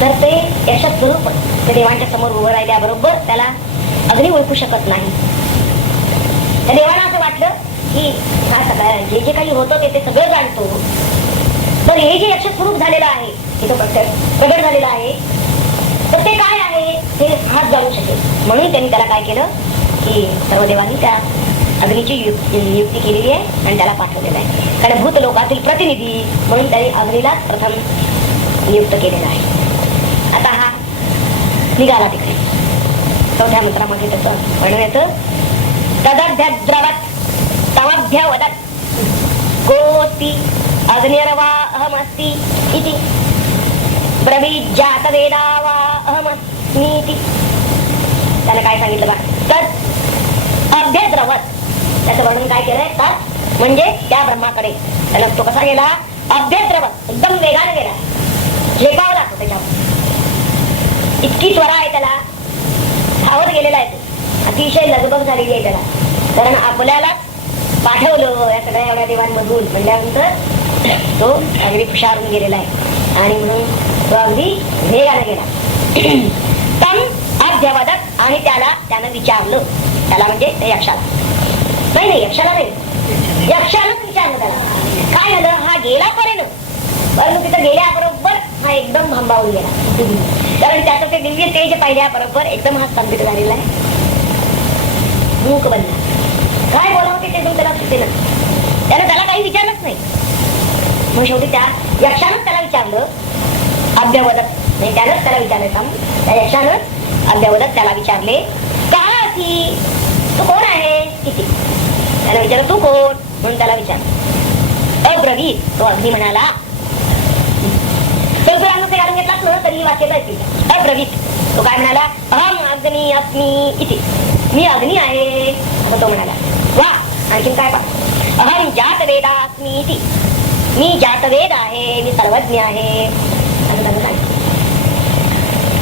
तर ते यक्षाचं स्वरूप ते देवांच्या समोर उभं राहिल्याबरोबर त्याला अग्नी ओळखू शकत नाही. त्या देवाला असं वाटलं की हा सगळं जे जे काही होतं ते सगळं जाणतो, तर हे जे यक्ष स्वरूप झालेलं आहे, तिथं प्रगट झालेलं आहे, तर ते काय आहे ते हाच जाणू शकेल. म्हणून त्यांनी त्याला काय केलं की सर्व देवांनी त्या अग्नीची नियुक्ती केलेली आहे आणि त्याला पाठवलेलं आहे. कारण भूत लोकातील प्रतिनिधी म्हणून त्यांनी अग्नीला प्रथम नियुक्त केलेला आहे. आता हा निघाला तिकडे. चौथ्या मंत्रामध्ये त्याचं वर्णन येतं, तदभ्यद्रवत तमभ्य वदत गोस्ति अग्निर्वा अहमस्ति इति ब्रवीज्जात वेदा वा अहमस्मीति. त्याने काय सांगितलं बा, तद अभ्यद्रवत, त्याचं वर्णन काय केलंय, तद म्हणजे त्या ब्रह्माकडे. त्याला तो कसा गेला, अभ्यद्रवत, एकदम वेगाने गेला, झेपावला तो त्याच्यावर. इतकी त्वरा आहे त्याला, धावत गेलेला आहे तो, अतिशय लगबग झालेली आहे त्याला. कारण आपल्याला पाठवलं या सगळ्या एवढ्या देवांमधून म्हणल्यानंतर तो अगदी हुशारून गेलेला आहे आणि म्हणून तो अगदी वेगाने गेला. तम अभ्यवदत, आणि त्यानं विचारलं, त्याला म्हणजे यक्षाला, नाही यक्षाला नाही, यक्षालाच विचारलं त्याला. काय झालं, हा गेला पर्यंत, परंतु तिथं गेल्याबरोबर हा एकदम भांबावून गेला. कारण त्याचं ते दिव्य तेज पाहिल्याबरोबर एकदम हा स्तंभित झालेला आहे, मूक बनला. काय बोलावं ते त्याला सुचेना, त्याला काही विचारलंच नाही. मग शेवटी त्या यक्षानंच त्याला विचारलं, अभ्यवदत, नाही त्यानंच त्याला विचारलं, त्या यक्षानं अभ्यवदत त्याला विचारले, का की तू कोण आहे किती. त्याला विचारलं तू कोण, म्हणून त्याला विचारलं. अब्रवीत, तो अग्नी म्हणाला, ते घालून घेतलाच ना तरी वाक्यता येतील. अब्रवीत, तो काय म्हणाला, अहम अग्नी अस्मी इति, मी अग्नी आहे असं तो म्हणाला. वा, आणखीन काय पा, अहम जात वेदास्मी इति, मी जातवेद आहे, मी सर्वज्ञ आहे असं त्यांना सांगितलं.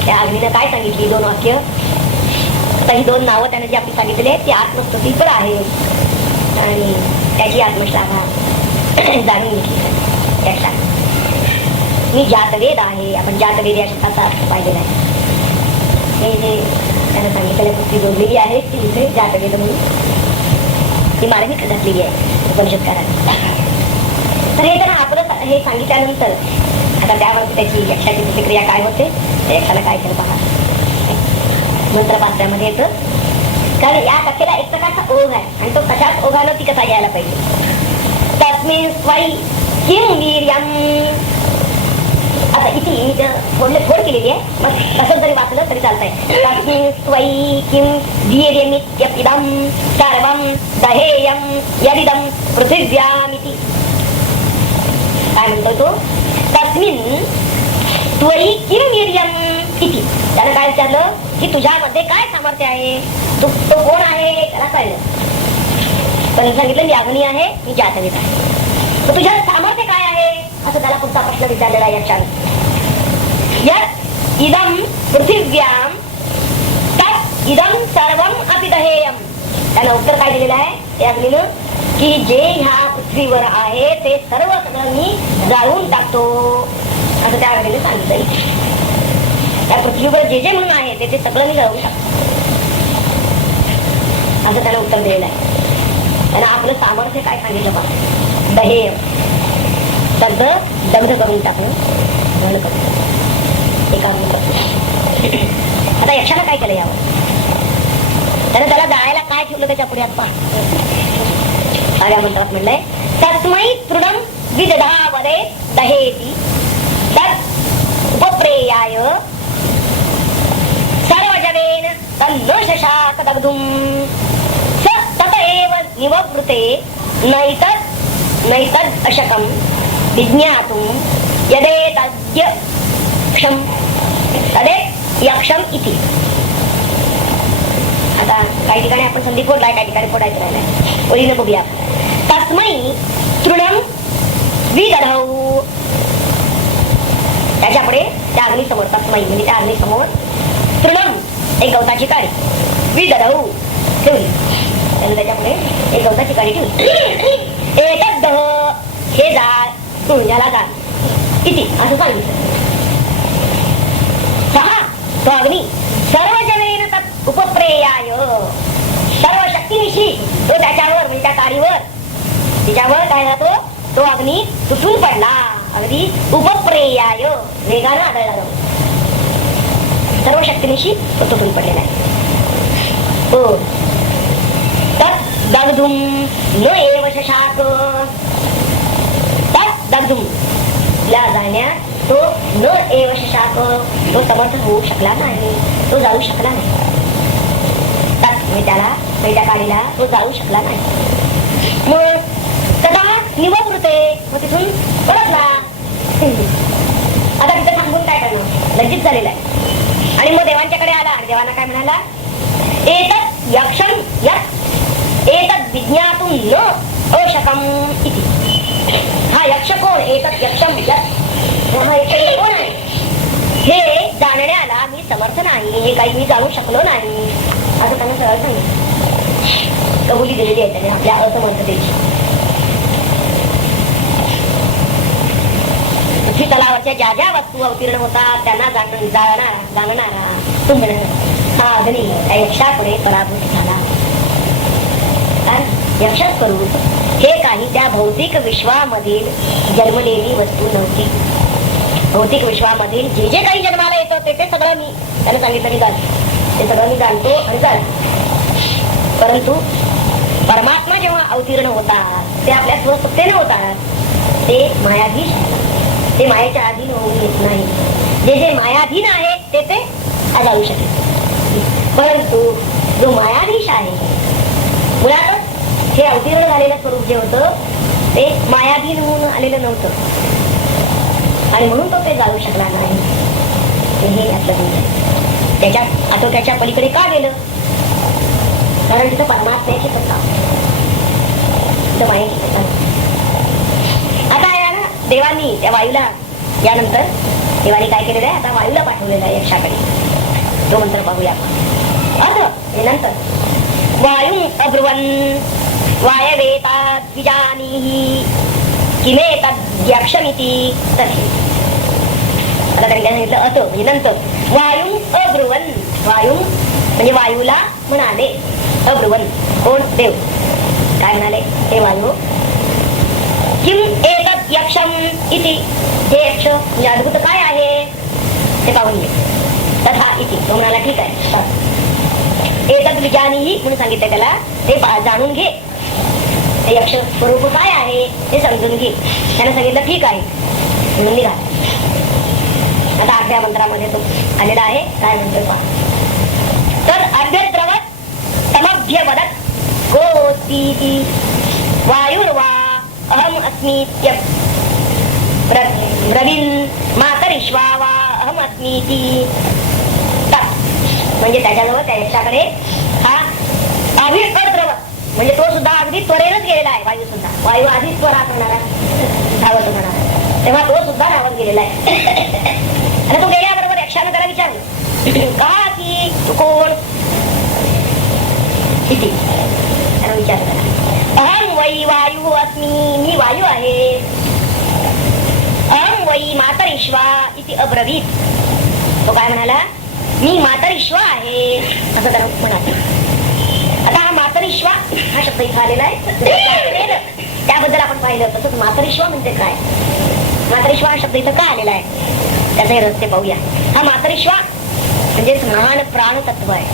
त्या अग्नीनं काय सांगितली, दोन वाक्य. आता ही दोन नावं त्यानं जी आपली सांगितली आहेत ती आत्मस्तुतीपर आहे आणि त्याची आत्मश्लाघा जाणून घेतली त्याच्या. मी जातवेद आहे, आपण जातवेद या शब्दाचा अर्थ पाहिलेला आहे. हे जे त्यानं सांगितलेल्या पुस्तकी जोडलेली आहे ती इथे जातवेद म्हणून ती मार्मिक घातलेली आहे उपनिषदकारांनी. तर हे त्यांना आपलं हे सांगितल्यानंतर आता त्यावरती त्याची यक्षाची प्रतिक्रिया काय होते, त्या यक्षाला काय केलं पहा. मंत्रपात्रामध्ये येतं, कारण या कथेला एक प्रकारचा ओघ आहे आणि तो कशाच ओघानं ती कथा घ्यायला पाहिजे. तस्मिन् स्वै किं वीर्यम्, आता इथे मी फोड केलेली आहे, मग तसं जरी वाचलं तरी चालतंय. तस्मिन् स्वै किं वीर्यमित्यपिदं सर्वं दहेयं यदिदं पृथिव्यामिति. काय म्हणतोय तो, तस्मिन् त्वयि किं वीर्यम् इति. त्यानं काय विचारलं की तुझ्यामध्ये काय सामर्थ्य आहे, तो कोण आहे त्याला कळलं. त्यांनी सांगितलं मी अग्नी आहे, मी जातवेद आहे. तर तुझ्यात सामर्थ्य काय आहे असं त्याला पुढचा प्रश्न विचारलेला आहे यक्षाने. यत् इदं पृथिव्यां तत् इदं सर्वं अपि दहेयं. त्यानं उत्तर काय दिलेलं आहे त्या अग्नीनं की जे ह्या पृथ्वीवर आहे ते सर्व सगळं मी जाळून टाकतो असं त्या वेळेला सांगितलं. त्या पृथ्वीवर जे जे म्हणून आहे ते सगळं मी जाळून टाकतो असं त्याला उत्तर दिलेलं आहे. त्यानं आपलं सामर्थ्य काय सांगितलं पहा, दहेय सगळं दग्ध करून टाकणं आता यक्षानं काय केलं यावर, त्यानं त्याला जाळायला काय ठेवलं त्याच्या पुढे पहा. या मंत्रात म्हणलंय तस्मै तृणं विदधावरे दहेति तत् उपप्रेयाय सर्वजवेन तन्नो शशाक दग्धुं स तत एव निववृते नैतद् अशकं विज्ञातुं यदेतद्यक्षं तदेयक्षम् इति. आता काही ठिकाणी आपण संधी फोडलाय, काही ठिकाणी फोडायचं राहिलाय. ओळीनं बघूया. तस्मै तृणं विदधौ, त्याच्यापुढे त्या अग्नीसमोर, तस्मै म्हणजे त्या अग्नीसमोर तृणं एक गवताची काडी, विदधौ ठेवली, त्यानं त्याच्यापुढे एक गवताची काडी ठेवली. एतद् हे जाळ याला जाळ किती असं सांगितलं. सहा तो अग्नी सर्व जनेन तत् उपप्रेयाय, सर्व शक्तीनिशी तो त्याच्यावर म्हणजे त्या काडीवर तिच्यावर काय जातो तो अग्नी तुटून पडला. अगदी उपप्रेयाय वेगानं आदळला जातो, सर्व शक्तीनिशी तो तुटून पडलेला आहे. हो तत् दग्धुं न एव शशाक, तत् दग्धुं या जाण्यात तो न एव शशाक तो समर्थ होऊ शकला नाही, तो जाऊ शकला नाही. त्याला त्या काडीला तो जाऊ शकला नाही. मग तदा निववृते, मग तिथून परतला. आता तिथे थांबून काय करणार, लज्जित झालेला आहे. आणि मग देवांच्याकडे आला आणि देवांना काय म्हणाला, एतत् यक्षं यत् एतद् विज्ञातुं न अशकम् इति. हा यक्ष कोण, एतत् यक्षं यत्, हा यक्ष कोण आहे हे जाणण्याला मी समर्थ नाही, हे काही मी जाणू शकलो नाही असं त्यांना सरळ सांगितलं. कबुली दिलेली आहे त्याने आपल्या असमर्थतेची. पृथ्वी तलावरच्या ज्या ज्या वस्तू अवतीर्ण होतात त्यांना जाणणारा तुंबण हा अग्नी त्या यक्षापुढे पराभूत झाला. यक्षात करून हे काही त्या भौतिक विश्वामधील जन्मलेली वस्तू नव्हती. भौतिक विश्वामधील जे जे काही जन्माला येतं ते सगळं मी त्याने सांगितलं जात, ते सगळं मी जाणतो आणि जाणतो. परंतु परमात्मा जेव्हा अवतीर्ण होतात ते आपल्या स्वसत्तेने होतात, ते मायाधीश, ते मायेच्या अधीन होऊन येत नाही. जे जे मायाधीन आहे ते जाऊ शकेल. परंतु जो मायाधीश आहे, मुळातच हे अवतीर्ण झालेलं स्वरूप जे होतं ते मायाधीन होऊन आलेलं नव्हतं आणि म्हणून तो ते जाऊ शकला नाही. हे यातलं त्याच्या आटोक्याच्या पलीकडे का गेलं, कारण तिथं परमात्म्याची सत्ता, तिथं मायेची सत्ता. आता या ना देवांनी त्या वायूला, यानंतर देवानी काय केलेलं आहे, आता वायूला पाठवलेलं आहे यक्षाकडे. तो मंत्र पाहूया. आता हे नंतर वायू अब्रुवन् वायवेतात विजानीहि किमेतद्यक्षमिति तर्हि. आता त्यांनी काय सांगितलं, अत म्हणजे नंतर वायू अब्रुवन्, वायू म्हणजे वायूला म्हणाले, अब्रुवन् कोण, देव काय म्हणाले, हे वायू किम एतत् यक्षम इति, हे यक्ष म्हणजे अद्भुत काय आहे ते पाहून घे. तथा इति तो म्हणाला ठीक आहे, एतत् विजानीहि म्हणून सांगितलं त्याला, ते जाणून घे, ते यक्ष स्वरूप काय आहे ते समजून घे. त्याने सांगितलं ठीक आहे म्हणून निघा. आता 8व्या मंत्रामध्ये तो आलेला आहे, काय म्हणतो पहा. तर अभ्यद्रवत तमभ्य वदत गोस्तीति वायुर्वा अहम अस्मीत्य ब्रवीन् मातरिश्वा वा अहम अस्मीति तत्. म्हणजे त्याच्याजवळ त्या यक्षाकडे हा अभ्यद्रवत म्हणजे तो सुद्धा अगदी त्वरेनच गेलेला आहे. वायू सुद्धा, वायू आधीच त्वरा करणारा, धावत होणार, तेव्हा तो सुद्धा धावत गेलेला आहे. आणि तो गेल्याबरोबर यक्षानं त्याला विचारलं, का की तू कोण इति. त्यानं विचारलं, अहम वै वायू अस्मि, मी वायू आहे. अहं वै मातरिश्वा इति अब्रवीत. तो काय म्हणाला, मी मातरिश्वा आहे असं त्याला म्हणाले. आता हा मातरिश्वा हा शब्द इथं आलेला आहे, त्याबद्दल आपण पाहिलं. तसंच मातरिश्वा म्हणजे काय, मातरिश्वा हा शब्द इथं का आलेला आहे त्याचे रस्ते पाहूया. हा मातरिश्वा म्हणजेच महान प्राणतत्व आहे.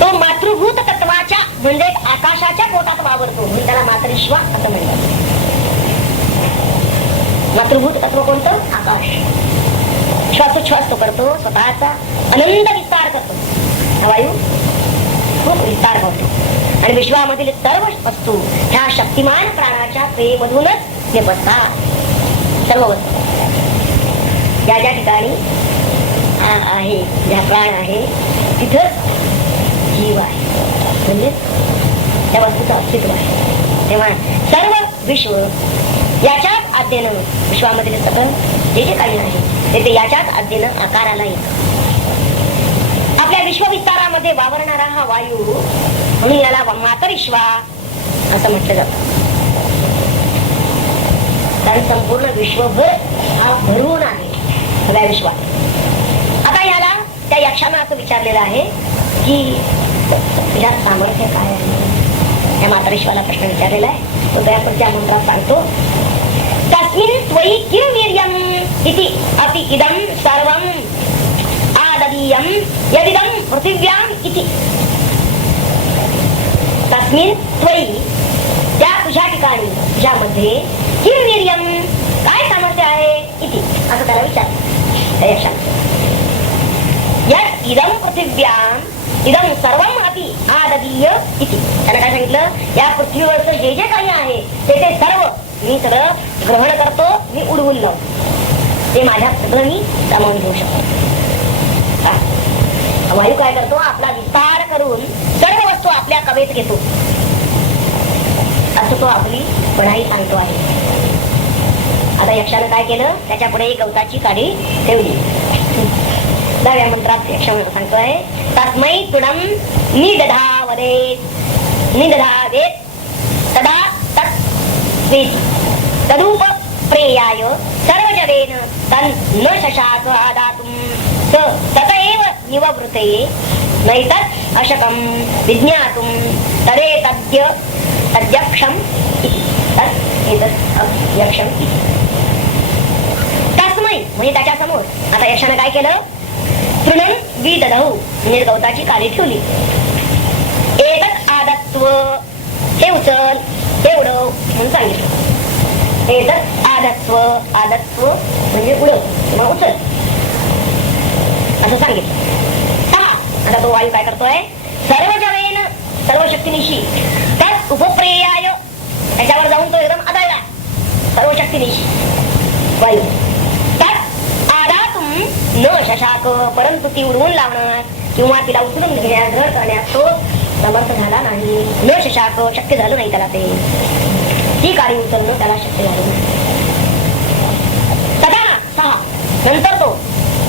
तो मातृभूत तत्वाच्या म्हणजे आकाशाच्या पोटात वावरतो म्हणून त्याला मातरिश्वा असं म्हणतात. मातृभूत तत्व कोणतं, आकाश. श्वासोच्छ्वास तो करतो, स्वतःचा अनंत विस्तार करतो. हा वायू खूप विस्तार करतो आणि विश्वामधील सर्व वस्तू ह्या शक्तिमान प्राणाच्या क्रियेमधूनच निपजतात. सर्व वस्तू ज्या ज्या ठिकाणी आहे, ज्या प्राण आहे तिथंच जीव आहे, म्हणजे त्या वस्तूचं अस्तित्व आहे. तेव्हा सर्व विश्व याच्याच आज्ञेनं, विश्वामधील सगळं जे जे काही आहे ते याच्याच आज्ञेनं आकाराला येतं. आपल्या विश्वविस्तारामध्ये वावरणारा हा वायू म्हणून याला मातरिश्वा असं म्हटलं जातं. कारण संपूर्ण विश्वभर हा भरून आहे सगळ्या विश्वात. आता याला त्या यक्षानं असं विचारलेलं आहे की तुझ्या सामर्थ्य काय आहे. त्या मातरिश्वाला प्रश्न विचारलेला आहे. तो त्या मंत्रात सांगतो, तस्मिन् त्वयि किं वीर्यम् इति अपि इदं सर्वम् आददीयं यदिदं पृथिव्याम् इति. तस्मिन् त्वयि त्या तुझ्या ठिकाणी, तुझ्यामध्ये किं वीर्यम् काय सामर्थ्य आहे इति असं त्याला विचारलं त्या यक्षाने. यत् इदं पृथिव्याम् इदं सर्वम् अपि आददीय इति. त्याला काय सांगितलं, या पृथ्वीवरचं जे जे काही आहे ते सर्व मी सगळं ग्रहण करतो, मी उडवून लावतो, ते माझ्या सगळं मी सामावून घेऊ शकतो. वायू काय करतो, आपला विस्तार करून सर्व वस्तू आपल्या कवेत घेतो असं तो आपली पणाई सांगतो आहे. आता यक्षानं काय केलं, त्याच्या पुढे एक गवताची काडी ठेवली. 10व्या मंत्रात यक्षानं सांगतोय, तस्मै तुडं निदधावेत तदा तत् तदुप प्रेयाय सर्वजवेन तन् न शशाक आदातुं ततएव निववृते नैतत् अशकं विज्ञातुं तदेतद्य तद्यक्षम् इति. तदेतद्यक्षम् इति. तस्मै म्हणजे त्याच्या समोर आता यक्षानं काय केलं, तृणं विदधौ म्हणजे गवताची काडी ठेवली. एतत् आदत्व हे उचल, हे उडव म्हणून सांगितलं. एतत् आदत्व, आदत्व म्हणजे उडव किंवा उचल असं सांगितलं. आता तो वायू काय करतोय, सर्व जवेन सर्व शक्तीनिशी तत् उपप्रेयाय त्याच्यावर जाऊन तो एकदम आदळला सर्व शक्तीनिशी वायू. तत् आदातुं न शशाक परंतु ती उडवून लावणार किंवा तिला उचलून घेण्यास धड करण्यास तो समर्थ झाला नाही. न शशाक शक्य झालं नाही त्याला, ते ती काडी उचलणं त्याला शक्य झालं नाही. तथा 6 नंतर तो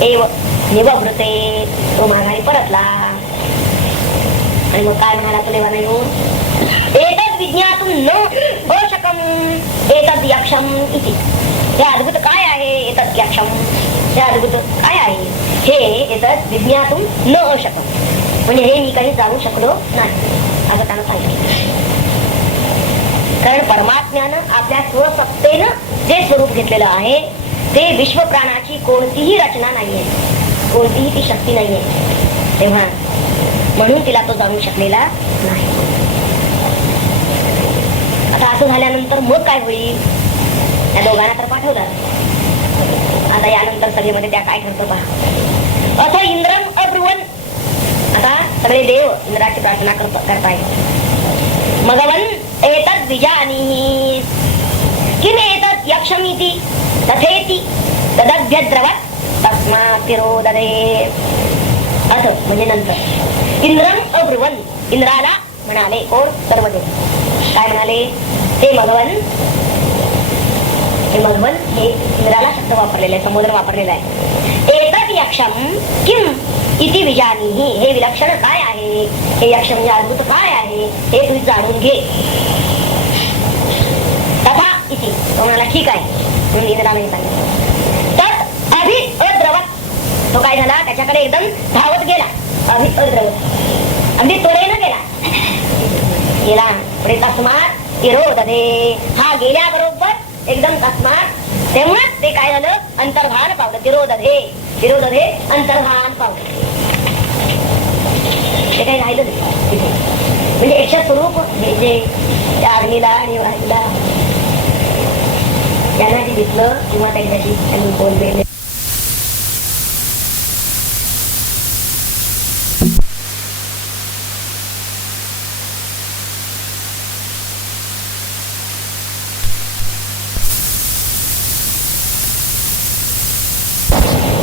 एव निववृते तो माघारी परतला आणि मग काय म्हणाला तुलेवा नाही हो, एतद् विज्ञातुं न अशकम् एतद् यक्षम् इति. हे अद्भुत काय आहे, एतद् यक्षम् हे अद्भुत काय आहे, हे एतद् विज्ञातुं न अशकम् म्हणजे हे मी काही जाणू शकलो नाही असं त्यानं सांगितलं. कारण परमात्म्यानं आपल्या स्वसत्तेनं जे स्वरूप घेतलेलं आहे ते विश्व प्राणाची कोणतीही रचना नाहीये, कोणतीही ती शक्ती नाहीये. तेव्हा म्हणून तिला तो जाणू शकलेला नाही. आता असं झाल्यानंतर मग काय होईल, त्या दोघांना तर पाठवलं. आता यानंतर सभेमध्ये त्या काय ठरतो पहा. असं इंद्रम अब्रुवन, आता सगळे देव इंद्राची प्रार्थना करतायत. मगवन एतद् विजानीहि किम एतद् यक्षमिति तथेति तदभ्यद्रवत् तस्मात् तिरोदरे. असं म्हणजे नंतर इंद्रम अब्रुवन इंद्राला म्हणाले, कोण, सर्वदेव काय म्हणाले, हे मघवन, हे मघवन हे इंद्राला शब्द वापरलेला आहे, संबोधन वापरलेलं आहे. एतद् यक्षम किम इति विजानीहि, हे विलक्षण काय आहे, हे यक्ष म्हणजे अद्भुत काय आहे हे तू जाणून घे. तथा इति, तो म्हणाला ठीक आहे म्हणून इंद्राने सांगितलं. तर अभि अद्रवत, तो काय झाला त्याच्याकडे एकदम धावत गेला. अभि अद्रवत, अगदी त्वरेनं गेला पुढे. तस्मात विरोधे, हा गेल्याबरोबर एकदम तस्मात, तेव्हाच ते काय झालं, अंतर्धान पावलं. विरोधे अंतर्धान पावलं. ते काही राहिलं नाही म्हणजे यक्ष स्वरूप हे जे त्या अग्नीला आणि वायूला त्यांना जे दिसलं किंवा त्यांच्याशी त्यांनी बोलले,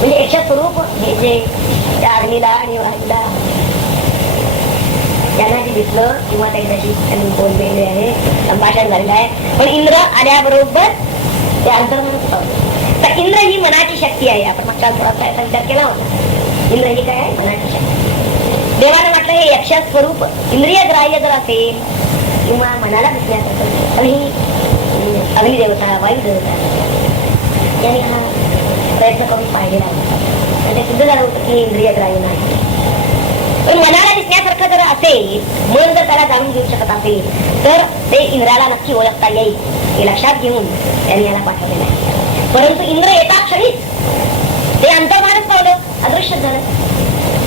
म्हणजे यक्ष स्वरूप हे जे त्या अग्नीला आणि वायूला त्यांना जे दिसलं किंवा त्यांच्याशी त्यांनी बोललेले आहे, संभाषण झालेलं आहे. पण इंद्र आल्याबरोबर ते अंतर्मन. तर इंद्र ही मनाची शक्ती आहे. आपण मागच्या थोडासा याचा विचार केला होता. इंद्र ही काय आहे, मनाची शक्ती. देवानं म्हटलं हे यक्ष स्वरूप इंद्रिय ग्राह्य जर असेल किंवा मनाला दिसण्यासारखं, आणि अग्निदेवता वायुदेवता यांनी हा प्रयत्न करून पाहिलेला होता. ते सिद्ध झालं होतं की इंद्रिय ग्राह्य नाही. पण मनाला दिसण्यासारखं जर असेल, मन जर त्याला जाणून घेऊ शकत असेल, तर ते इंद्राला नक्की ओळखता येईल हे लक्षात घेऊन त्यांनी याला पाठवलेलं आहे. परंतु इंद्र एका क्षणीच ते अंतर्भानच पावलं, अदृश्य झालं.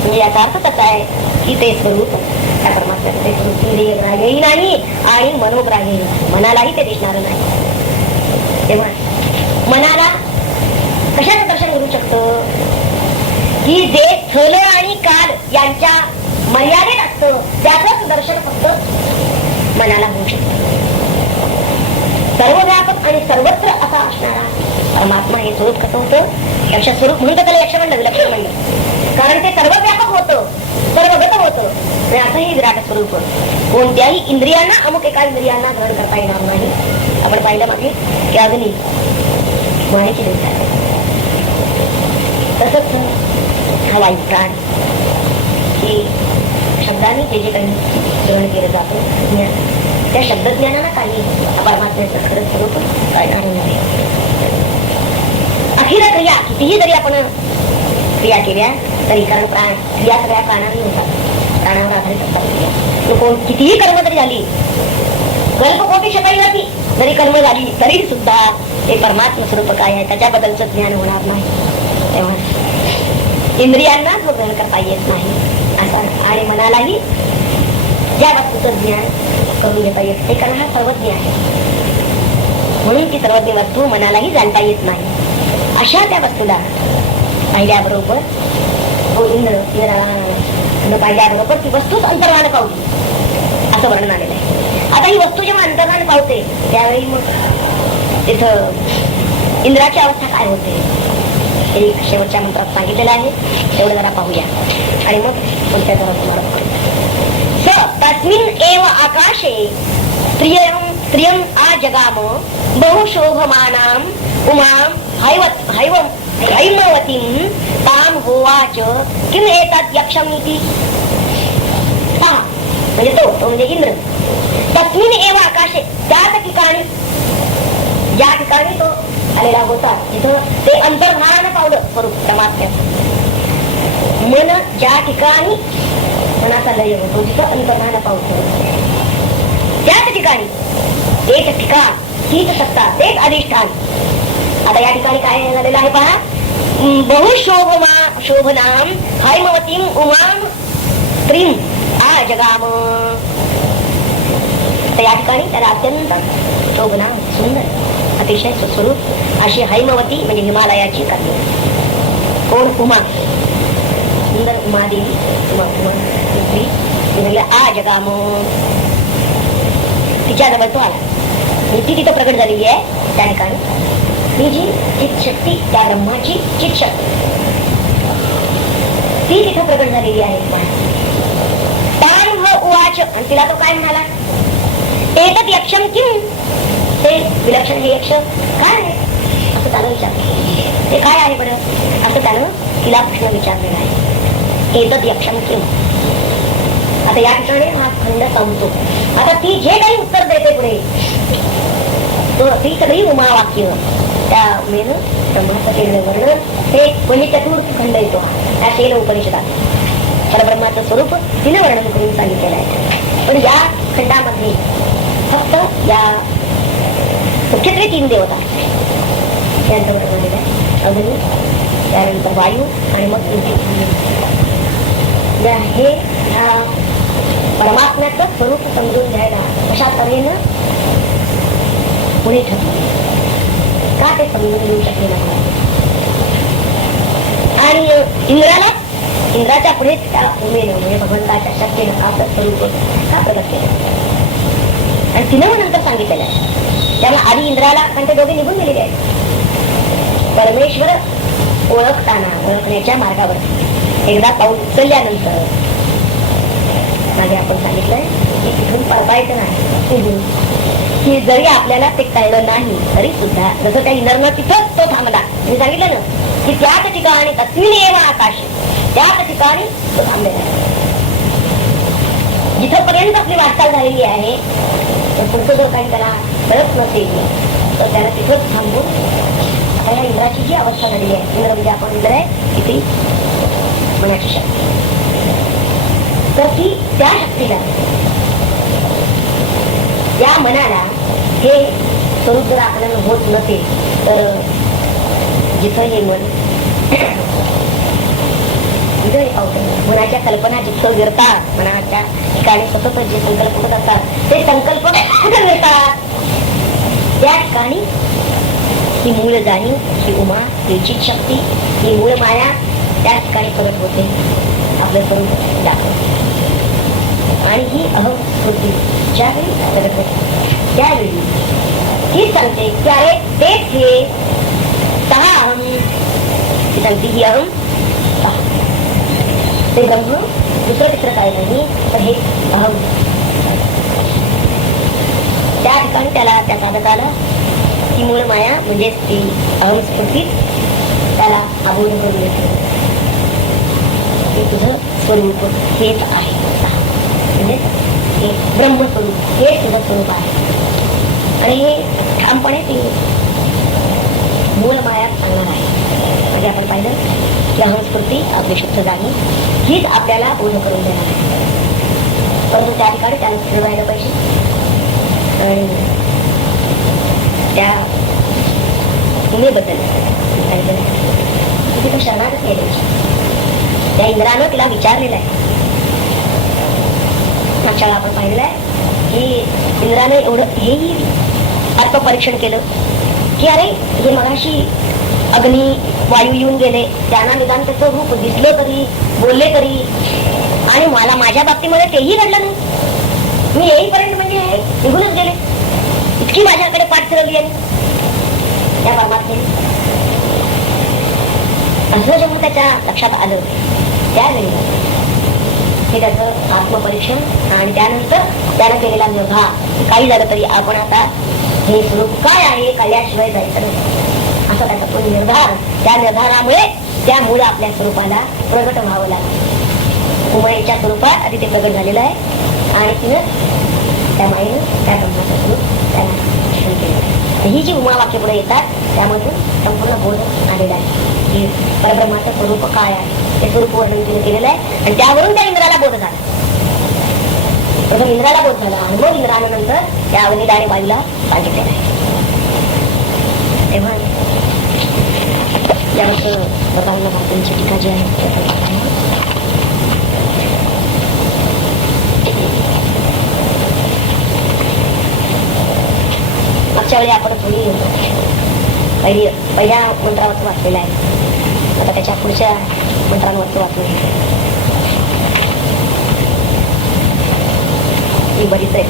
म्हणजे याचा अर्थ कसा आहे की ते स्वरूप त्या परमात्म्याचं ते स्वरूप इंद्रिय ग्राह्यही नाही आणि मनोग्राह्यही नाही, मनालाही ते दिसणार नाही. तेव्हा मनाला कशाचं दर्शन करू शकतं की जे स्थल आणि काल यांच्या मर्यादेत असतं त्याचंच दर्शन फक्त मनाला होऊ शकतं. सर्वव्यापक आणि सर्वत्र असा असणारा परमात्मा हे स्वरूप कसं होतं, यक्ष स्वरूप म्हणून तर त्याला यक्ष म्हणलं, विलक्षण म्हणलं. कारण ते सर्वव्यापक होतं, सर्वगत होतं. आणि असं हे विराट स्वरूप कोणत्याही इंद्रियांना, अमुक एका इंद्रियांना ग्रहण करता येणार नाही. आपण पाहिलं मागे की अग्नी मायेची देवता आहे. तसंच हा वायू प्राण की शब्दाने जे जे काही ग्रहण केलं जातं ज्ञान, त्या शब्दज्ञानाला काही परमात्म्याचं खरंच स्वरूप कळणार नाही. अखिल क्रिया कितीही जरी आपण क्रिया केल्या तरी, कारण प्राण क्रिया सगळ्या प्राणांनी होतात, प्राणावर आधारित असतात. कोण कितीही कर्म जरी झाली, कल्पकोटी शतायुगाची जरी कर्म झाली तरी सुद्धा ते परमात्म स्वरूप काय आहे त्याच्याबद्दलचं ज्ञान होणार नाही. तेव्हा इंद्रियांना तो ग्रहण करता येत नाही असं, आणि मनालाही ज्या वस्तूचं ज्ञान करून घेता येत ते, कारण हा सर्वज्ञ आहे म्हणून ती सर्वज्ञ वस्तू मनालाही जाणता येत नाही. अशा त्या वस्तूला पाहिल्याबरोबर इंद्राला पाहिल्याबरोबर ती वस्तूच अंतर्भान पावली असं वर्णन आलेलं आहे. आता ही वस्तू जेव्हा अंतर्भान पावते त्यावेळी मग तिथं इंद्राची अवस्था काय होते हे शेवटच्या मंत्रात सांगितलेलं आहे. तेवढं जरा पाहूया आणि मग पुढच्या तुम्हाला तस्मिन् एव आकाशे त्रियं आजगाम बहुशोभमानां उमां हैमवतीं तां होवाच किम एतत् यक्षमिति. पहा, म्हणजे तो म्हणजे इंद्र. तस्मिन् एव आकाशे, त्याच ठिकाणी, ज्या ठिकाणी तो आलेला होता तिथं ते अंतर्धान पावलं स्वरूप परमात्म्याचं. मन ज्या ठिकाणी मनाचा लय होतो तिथं अंतर्धान पावतो. त्याच ठिकाणी एक ठिकाण, तीच सत्ता, तेच अधिष्ठान. आता या ठिकाणी काय झालेलं आहे पहा, बहुशोभनाम हैमवतीं उमां त्रिं आजगाम. तर या ठिकाणी त्याला अत्यंत शोभना, सुंदर, अतिशय सुस्वरूप अशी हैमवती म्हणजे हिमालयाची कन्या. कोण? उमा, सुंदर उमादेवी. आजगाम, तिच्या जवळ तो आला. ती तिथं प्रकट झालेली आहे त्या ठिकाणी. ही जी चित शक्ती, त्या ब्रह्माची चित शक्ती ती तिथं प्रकट झालेली आहे. उवाच, आणि तिला तो काय म्हणाला, एतत् यक्षम किम, ते विलक्षण हे यक्ष काय आहे. असं त्यानं विचारलं. ते काय आहे बरं असं त्यानं तिला प्रश्न विचारलेला आहे. एतद यक्षम किम. आता या ठिकाणी हा खंड संपतो. आता ती जे काही उत्तर देते पुढे ती सगळी उमा वाक्य त्या उमेनं ब्रह्माचं केलेलं वर्णन ते म्हणजे चतुर्थ खंड येतो त्या शेल उपनिषदात परब्रह्माचं स्वरूप तिने वर्णन करून सांगितलेलं आहे. पण या खंडामध्ये फक्त या मुख्यत्वे 3 देवता यांचं वर्णन झालेलं आहे. अग्नी, त्यानंतर वायू आणि मग हे परमात्म्याचं स्वरूप समजून घ्यायला अशा तऱ्हेनं पुढे ठरलं का ते समजून घेऊ शकले नाही. आणि इंद्राच्या पुढे त्या उमेनं म्हणजे भगवंताच्या शक्तीनं आपलं स्वरूप का प्रगट केलं आणि तिनं मग नंतर सांगितलेलं आहे. त्यामुळे आधी इंद्राला कारण ते दोघे निघून गेलेले आहेत. परमेश्वर ओळखण्याच्या मार्गावर एकदा पाऊल उचलल्यानंतर मागे आपण सांगितलंय की तिथून परतायचं नाही. की जरी आपल्याला ते कळलं नाही तरी सुद्धा जसं त्या इंद्रनं तिथंच तो थांबला. मी सांगितलं ना की त्याच ठिकाणी तस्मिन एव आकाश त्याच ठिकाणी तो थांबलेला आहे. जिथपर्यंत आपली वाटचाल झालेली आहे तर पुढचं जर काही त्याला कळत नसेल तर त्याला तिथंच थांबून आता या इंद्राची जी अवस्था झालेली आहे. इंद्र म्हणजे आपण इंद्र आहे किती मनाची शक्ती तर ती त्या शक्तीला या मनाला हे स्वरूप जर आपल्याला होत नसेल तर जिथं हे मन मनाच्या कल्पना जिथं विरतात मनाच्या ठिकाणी सतत जे संकल्प होत असतात ते संकल्प कुठे विरतात त्या ठिकाणी ही मूळ जाणीव ही उमा ही शक्ती ही मूळ माया त्या ठिकाणी प्रगट होते आपलं स्वरूप दाखवते. आणि ही अहम स्मृती ज्यावेळी प्रगट होते त्यावेळी ही सांगते की अरे तेच हे सहा अहम ही सांगते ही अहम ते ब्रह्म दुसरं तिसरं काही नाही तर हे अहम. त्या ठिकाणी त्याला त्या साधकाला ती मूळ माया म्हणजे ती अहम स्फूर्ती त्याला अबोध करून देते. हे तुझं स्वरूप हेच आहे म्हणजे हे ब्रह्मस्वरूप हे तुझं स्वरूप आहे. आणि हे ठामपणे ती मूळ माया सांगणार आहे. म्हणजे आपण पाहिलं की अहंस्फूर्ती आपली शुद्ध जाणीव हीच आपल्याला बोध करून देणार आहे. परंतु त्या ठिकाणी त्याला स्थिर व्हायला पाहिजे आणि त्या उमेबद्दल तिथे शरणागत केले. त्या इंद्रानं तिला विचारलेलं आहे. मागच्या वेळा आपण पाहिलेलं आहे की इंद्रानं एवढं हेही आत्मपरीक्षण केलं की अरे हे मगाशी अग्नी वायू येऊन गेले त्यांना निदान त्याचं रूप दिसलं तरी बोलले तरी आणि मला माझ्या बाबतीमध्ये तेही घडलं नाही. मी येईपर्यंत म्हणजे निघूनच गेले. इतकी माझ्याकडे पाठ फिरवली आहे त्या परमात्म्याने. असं जेव्हा त्याच्या लक्षात आलं त्यावेळी हे त्याचं आत्मपरीक्षण आणि त्यानंतर त्यानं केलेला निर्धार काही झालं तरी आपण आता हे स्वरूप काय आहे कळल्याशिवाय जायचं नाही असा त्याचा तो निर्धार. त्या निर्धारामुळे त्या मूळ आपल्या स्वरूपाला प्रगट व्हावं लागलं. उमयेच्या स्वरूपात आधी ते प्रगट झालेलं आहे आणि तिनं त्या माईनं त्या ब्रह्माचं स्वरूप त्याला दर्शन केलं. ही जी उमा वाक्य पुढे येतात त्यामधून संपूर्ण बोध आलेला आहे की परब्रह्माचं स्वरूप काय आहे ते स्वरूप वर्णन तिने केलेलं आहे. आणि त्यावरून त्या इंद्राला बोध झाला. प्रथम इंद्राला बोध झाला आणि मग इंद्रानंतर त्या अग्नीला आणि वायूला सांगितलेलं आहे. तेव्हा यावर बतावलं भारतांची टीका जी आहे मागच्या वेळी आपण थोडी पहिल्या मंत्रावरचं वाचलेलं आहे. आता त्याच्या पुढच्या मंत्रांवरचं वाचलं ही बरीच आहे.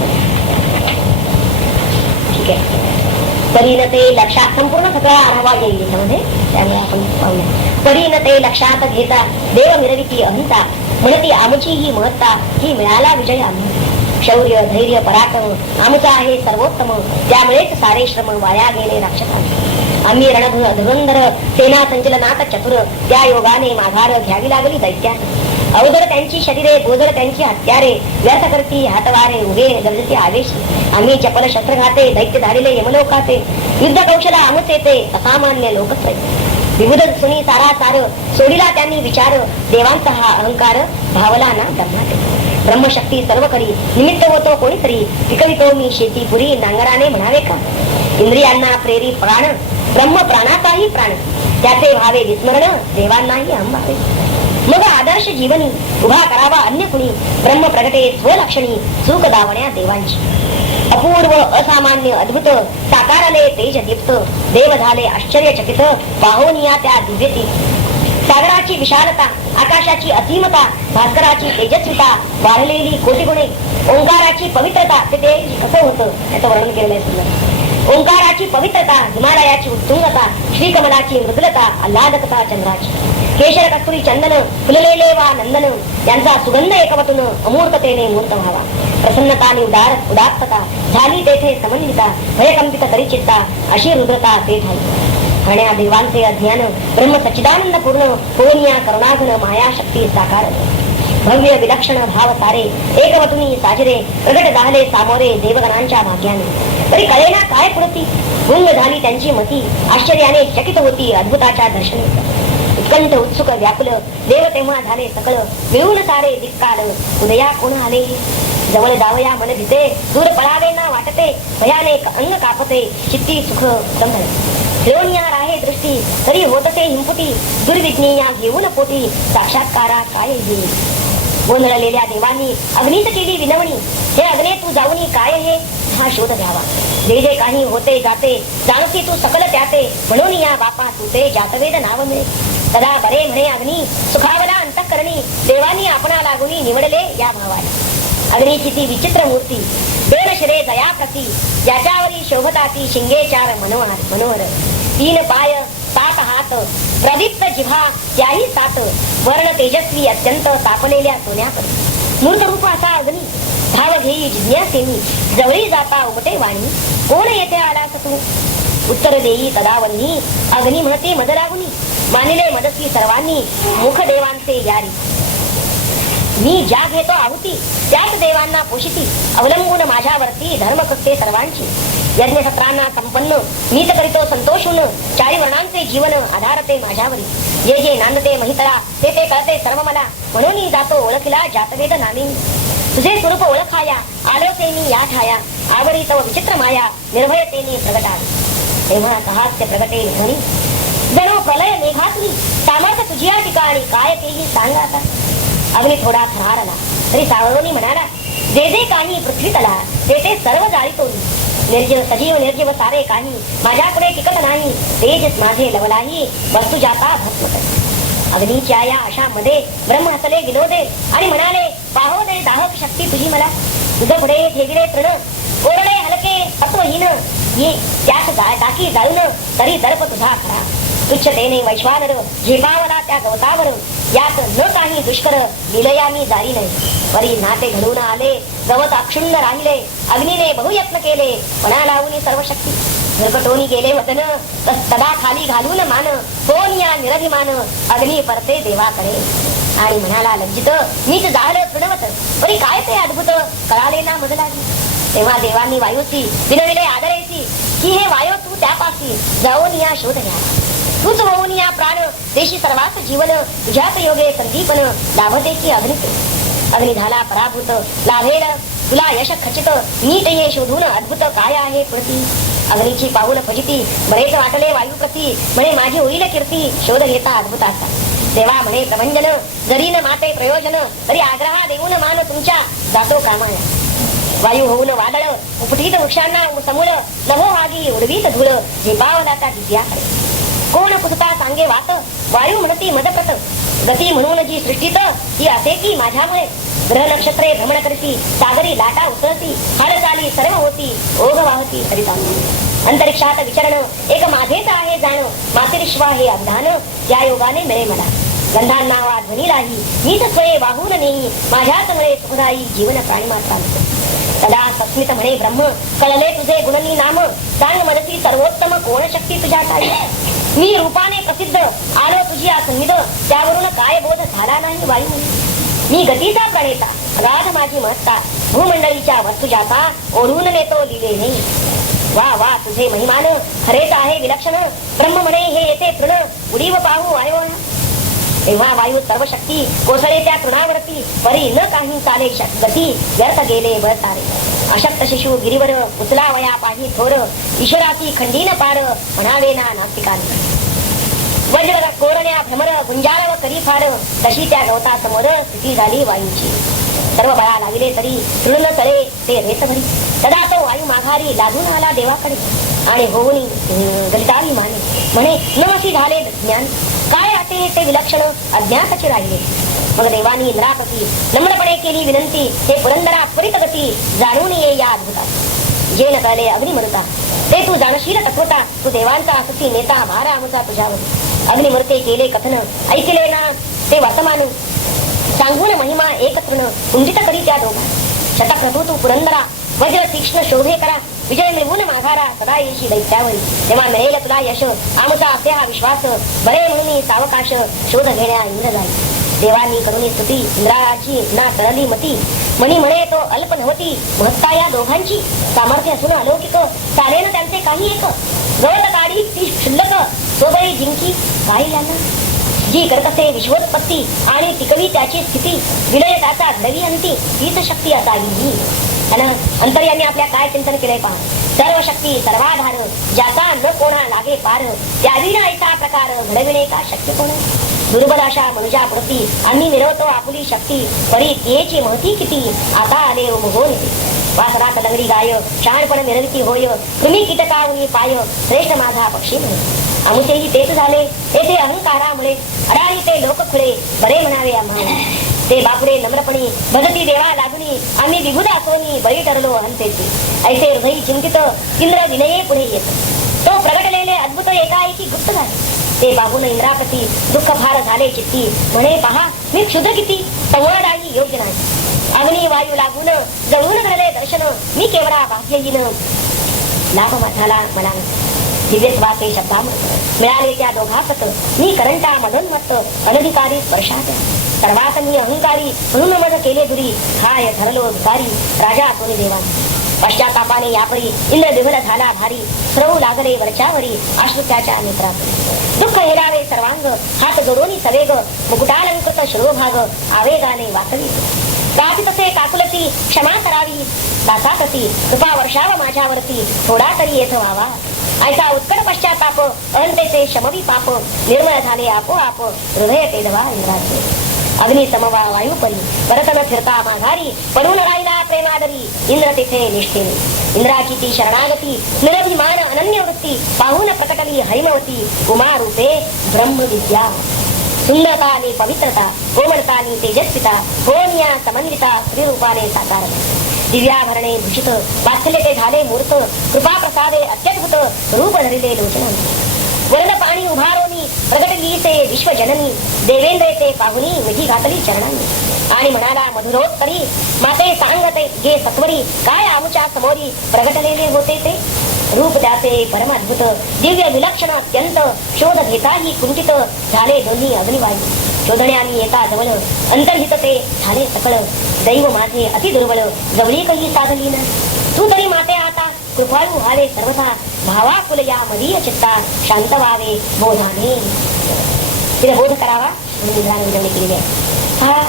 ठीक आहे. परीन ते लक्षात संपूर्ण सगळा आढावा येईल त्याच्यामध्ये त्यामुळे आपण पाहूया. परीन ते लक्षात घेता देव मिरविती अहिंसा म्हणती आमची ही महत्ता ही मिळाला विजय आम्ही. शौर्य धैर्य पराक्रम आमचा आहे सर्वोत्तम त्यामुळेच सारे श्रम वाया गेले राक्षसांचे. आम्ही रणधुरंधर सेना संचलनात चतुर, त्या योगाने माघार घ्यावी लागली दैत्यास. अवघड त्यांची शरीरे, बोजड त्यांची हत्यारे, व्यर्थ करती हातवारे, उभे गरजती आवेश. आम्ही चपल शस्त्र घाते, दैत्य धाडिले यमलोकाचे, युद्ध कौशला आमच येते, असामान्य लोकच. विविध सुनी सारा सार, सोडिला त्यांनी विचार, देवांचा हा अहंकार भावला ना दमनाते. ब्रह्मशक्ती सर्व करी, निमित्त होतो कोणीतरी, पिकवितो मी शेती पुरी, नांगराने म्हणावे का. इंद्रियांना प्रेरी प्राण, ब्रह्म प्राणाचाही प्राण, त्याचे व्हावे विस्मरण, देवांनाही अंबावे. मग आदर्श जीवनी उभा करावा अन्य कुणी, ब्रह्म प्रगटे स्वलक्षणी, चूक दावण्या देवांची. अपूर्व असामान्य अद्भुत, साकारले तेज दीप्त, देव झाले आश्चर्यचकित, पाहोनिया त्या दिव्यती. सागराची विशालता, आकाशाची असीमता, भास्कराची तेजस्विता, वाढलेली कोटी गुणे, ओंकाराची पवित्रता. ते कसं होतं याचं वर्णन केलेलं आहे सुंदर. ओंकाराची पवित्रता, हिमालयाची उत्तुंगता, श्रीकमलाची मृदुलता, आल्हादकता चंद्राची. केशर कस्तुरी चंदन, फुललेले वा नंदन, यांचा सुगंध एकवटून अमूर्ततेने मूर्त व्हावा. प्रसन्नता आणि उदात्तता झाली तेथे समन्विता, भयकंपित तरी चित्ता, अशी रुद्रता ते ठाई. आणि देवांचे अज्ञान ब्रह्म सच्चिदानंद पूर्ण, होऊन या करुणाघन मायाशक्ती साकार. भव्य विलक्षण भाव सारे, एकवटुनी साजरे, प्रगट झाले सामोरे देवगणांच्या भाग्याने. तरी कळेना काय पुरती, गुंग झाली त्यांची मती, आश्चर्याने चकित होती अद्भुताच्या दर्शने. उत्कंठ उत्सुक व्याकुल, देव तेव्हा झाले सकळ, मिळून सारे दिक्काल, उदया कोण आले. जवळ जावया मन भीते, दूर पळावे ना वाटते, भयाने अंग कापते, चित्ती सुख संभळे. घेऊन या राहे दृष्टी, तरी होतसे हिंपुटी, दुर्विज्ञी या घेऊन पोटी, साक्षात्कारा काय येईल. गोंधळलेल्या देवांनी अग्नीत केली विनवणी, हे अग्ने तू जाऊनी काय हे, हा शोध घ्यावा. जे जे काही होते जाते, जाणती तू सकल त्याते, म्हणून या बापा तू ते जातवेद नाव मिळे. सदा बरे म्हणे अग्नी, सुखावला अंतःकरणी, देवानी आपणा लागुनी निवडले या भावाने. अग्नीची ती विचित्र मूर्ती, बेन शिरे दया प्रती, ज्याच्यावरी शोभताती शिंगे चार मनोहर. 3 पाय 7 हात, प्रदीप्त जिव्हा त्याही 7, वर्ण तेजस्वी अत्यंत तापलेल्या सोन्याकर. मूर्त रूप असा अग्नी, भाव घेई जिज्ञासेनी, जवळी जाता उमटे वाणी, कोण येथे आलास तू. उत्तर देई तदावन्नी, अग्नी म्हणते मद लागुनी, मानिले मदस्वी सर्वांनी, मुख देवांचे यारी. मी ज्या घेतो आहुती, त्याच देवांना पोषिती, अवलंबून माझ्यावरती धर्म कृत्ये सर्वांची. यज्ञसत्रांना संपन्न, मीच करीतो संतोषून, 40 वर्णांचे जीवन आधारते माझ्यावरी. जे जे नांदते महितळा, ते ते कळते सर्व मला, म्हणून जातो ओळखिला जातवेद नामी. तुझे स्वरूप ओळखाया, आलोते मी या ठाया, आवरी तव विचित्र माया, निर्भयतेने प्रगटावी. तेव्हा सहास्य प्रगटे ध्वनी, जणू प्रलय मेघातली, सामर्थ्य तुझ्या ठिकाणी, काय तेही सांग आता. अग्नी थोडा थरारला, तरी सावळवणी म्हणाला, जे जे काही पृथ्वीतला, ते ते सर्व जाळीतो. निर्जीव सजीव निर्जीव सारे काही, माझ्याकडे टिकत नाही, तेज माझे लवलाही, वस्तू जाता भस्म कर. अग्नीच्या या अशा मध्ये ब्रह्म हसले विनोदे, आणि म्हणाले, पाहो दे दाहक शक्ती तुझी मला. तुझं पुढे ठेविले तृण, ओरडे हलके तत्वहीन, ये त्यात टाकी जाळून, तरी दर्प तुझा खरा. तुच्छतेने वैश्वानर झेपावला त्या गवतावर, यात न काही दुष्कर लिलया मी जारी नाही. वरी नाते घडून आले, गवत अक्षुण्ण राहिले, अग्नीने बहुयत्न केले, पणा लावून सर्व शक्ती. दुर्गटोनी गेले वतन, तदा खाली घालून मान, कोण या निरभिमान, अग्नी परते देवाकडे. आणि म्हणाला लज्जित, मीच जाळलं तृणवत, वरी काय ते अद्भुत, कळाले ना मज लागली. तेव्हा देवांनी वायूची विनविले आदरेची, की हे वायो तू त्यापासी जाऊन या शोध घ्या. तूच होऊन या प्राण देशी सर्वात जीवन, तुझ्यात योगे संदीपन, लाभते की अग्नित. अग्नि झाला पराभूत, लाभेल तुला यश खचित, नीट ये शोधून अद्भुत काय आहे कृती. अग्नीची पाऊल फजिती, बरेच वाटले वायुप्रती, म्हणे माझी होईल कीर्ती, शोध घेता अद्भुताचा. देवा म्हणे प्रभंजन, जरी न माते प्रयोजन, तरी आग्रहा देऊन मान तुमच्या जातो कामाया. वायू होऊन वादळ, उपटीत वृक्षांना समूळ, लहोहागी उडवीत धूळ, झेपावला त्या दिव्याकडे. कोण पुसता सांगे वात, वायू म्हणती मदप्रत, गती म्हणून जी सृष्टीत, ती असे की माझ्यामुळे. ग्रह नक्षत्रे भ्रमण करती, सागरी लाटा उसळती, हालचाली सर्व होती, ओघ वाहती सरिता. अंतरिक्षात विचरण एक माझेच आहे जाण, मातरिश्वा हे अवधान, त्या योगाने मिळे मला. गंधांना वा ध्वनी राही, मीच स्वये वाहून नेई, माझ्याच मुळे सुखदायी जीवन प्राणी मात्र. सदा सस्मित म्हणे ब्रह्म, कळले तुझे गुणनी नाम, सांग मनसी सर्वोत्तम कोण शक्ती तुझ्या ठाई. मी रूपाने प्रसिद्ध आलो तुझी आसन्निध, त्यावरून काय बोध झाला नाही वायू. मी गतीचा प्रणेता, अगाध माझी महत्ता, भूमंडळीच्या वस्तू जाता ओढून नेतो लिले नाही. वा वा तुझे महिमान, खरेच आहे विलक्षण, ब्रह्म म्हणे हे येते तृण, उडीव पाहू वायू. तेव्हा वायू सर्व शक्ती कोसळे त्या तृणावरती, परी न काही चाले गती, व्यर्थ गेले बळ सारे. अशक्त शिशु गिरीवर उचला वया पाही थोर, ईश्वराची खंडीन पार म्हणावे ना नास्तिकांनी. वज्र कोरण्या भ्रमर गुंजाळ व करी फार, तशी त्या गवता समोर स्थिती झाली वायूची. सर्व बळा लागले तरी तृण तळे ते रेत भरी, सदा तो वायू माघारी लागून आला देवाकडे. आणि होऊन गलितावी माने म्हणे नमसी झाले ज्ञान, काय असे ते विलक्षण अज्ञाताचे राहिले. मग देवानी इंद्रापती नम्रपणे केली विनंती, हे पुरंदरा त्वरित गती जाणून ये या अद्भुतात. जे न कळले अग्निमरुता ते तू जाणशील तत्वता, तू देवांचा असती नेता भार आमचा तुझ्यावर. अग्निमृते केले कथन ऐकले ना ते वर्तमान, सांगून महिमा एक तृण कुंजित करी त्या दोघा. शतप्रभू तू पुरंदरा वज्र तीक्ष्ण शोभे करा, विजय मिळवून माघारा सदा येशी दैत्यावरी. तेव्हा मिळेल तुला यश आमचा असे हा विश्वास, बरे म्हणून सावकाश शोध घेण्या इंद्र जाई. देवानी करुणी स्तुती इंद्राची ना टळली मती, मनी म्हणे तो अल्प नव्हती महत्ता या दोघांची. सामर्थ्य असून अलौकिक चालेन त्यांचे काही एक, गवत काढी ती क्षुल्लक सोबळी जिंकी काही यांना. जी करकसे विश्वोत्पत्ती आणि टिकवी त्याची स्थिती, विलय त्याचा घडवी अंती, हीच शक्ती असावी. अंतर्यामी आपल्या काय चिंतन केलंय पहा. सर्व शक्ती सर्वाधार, ज्याचा न कोणा लागे पार, त्याविना ऐसा प्रकार घडविणे का शक्य कोण. दुर्बल अशा मनुजा प्रती आम्ही मिळवतो आपुली शक्ती, परी तियेची महती किती आता आले उमगोन. वासरात लंगडी गाय शहाणपण मिरविती होय, तुम्ही कीटकावनी पाय श्रेष्ठ माझा पक्षी म्हणे. आमुचेही तेच झाले येथे अहंकारामुळे, अडाळी ते लोक खुळे बरे म्हणावे आम्हाला. ते बापुडे नम्रपणी भगती देवा लागुनी, आम्ही विभुद असोनी बळी ठरलो अहंतेचे. ऐसे हृदयी चिंतित इंद्र विनये पुढे येत, तो प्रगटलेले अद्भुत एकाएकी गुप्त झाले. ते पाहून इंद्रापती दुःख फार झाले चित्ती, म्हणे पहा मी क्षुद्र किती संवादाही योग्य नाही. अग्नी वायू लागून जळून घडले दर्शन, मी केवढा बाह्यहीन लाभ झाला मला. दिव्यत्वाचे शब्दामृत मिळाले त्या दोघातच, मी करंटा मदोन्मत्त अनधिकारी स्पर्शात. सर्वात मी अहंकारी म्हणून मज केले दुरी, काय ठरलो दुपारी राजा सोनी देवा. पश्चातापाने यापरी इंद्र विभल झाला भारी, स्रवू लागले वरच्यावरी अश्रू त्याच्या नेत्रात. दुःख हेरावे सर्वांग हात जोडोनी सवेग, मुकुटालंकृत शिरोभाग आवेगाने वाकवी. वाचित तसे काकुलती क्षमा करावी दासातती, कृपा वर्षाव माझ्यावरती थोडा तरी येथ व्हावा. ऐसा उत्कट पश्चाताप अहंतेचे शमवी पाप, निर्मळ झाले आपोआप हृदय तेजवा इंद्राचे. अग्नी समवा वायू परी परत न फिरता माघारी, पडून राहिला प्रेमादरी इंद्र तिथे निष्ठेने. इंद्राची ती शरणागती निरभिमान अनन्य वृत्ती, पाहून प्रकटली हैमवती उमा रूपे ब्रह्मविद्या. सुंदरता आणि पवित्रता कोमलता आणि तेजस्विता, होनिया समन्विता स्त्रीरूपाने साकार. दिव्याभरणे भूषित वात्सल्य ते झाले मूर्त, कृपा प्रसादे अत्यद्भुत रूप धरिले लोचनांनी. वरद पाणी उभारोनी प्रगटली ते विश्वजननी, देवेंद्र ते पाहुनी विधी घातली चरणांनी. आणि म्हणाला मधुरोत्तरी माते सांगते गे सत्वरी, काय आमच्या समोरी प्रगटलेले होते ते रूप त्याचे परमाद्भुत. दिव्य विलक्षण अत्यंत शोध घेताही कुंठित झाले दोन्ही अग्निवायू. शोधण्यानी येता जवळ अंतर्हित ते झाले सकळ, दैव माझे अति दुर्बळ जवळी काही साधली ना. तू तरी माते आता कृपाळू व्हावे सर्वथा, भावा फुल या मदीय चित्ता शांत व्हावे बोधाने. तिला बोध करावा म्हणून इंद्राने विनवणी केलेली आहे. हा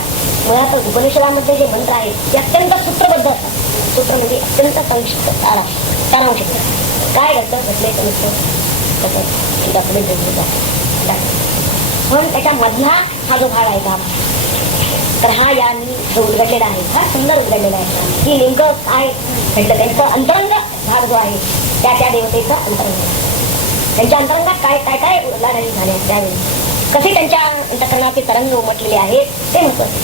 मुळात उपनिषदामध्ये जे मंत्र आहेत ते अत्यंत सूत्रबद्ध असतात. सूत्र म्हणजे अत्यंत संक्षिप्त सारांश. काय घडतं घडले पण त्याच्या मधला हा जो भाग आहे का, तर हा यांनी जो उलगडलेला आहे फार सुंदर उलगडलेला आहे की नेमकं काय घडलं. त्यांचं अंतरंग भाग जो आहे त्या त्या देवतेचा अंतरंग, त्यांच्या अंतरंगात काय काय काय लढाई झाल्या त्यावेळी, कसे त्यांच्या अंतकरणाचे तरंग उमटलेले आहेत ते महत्वाचं.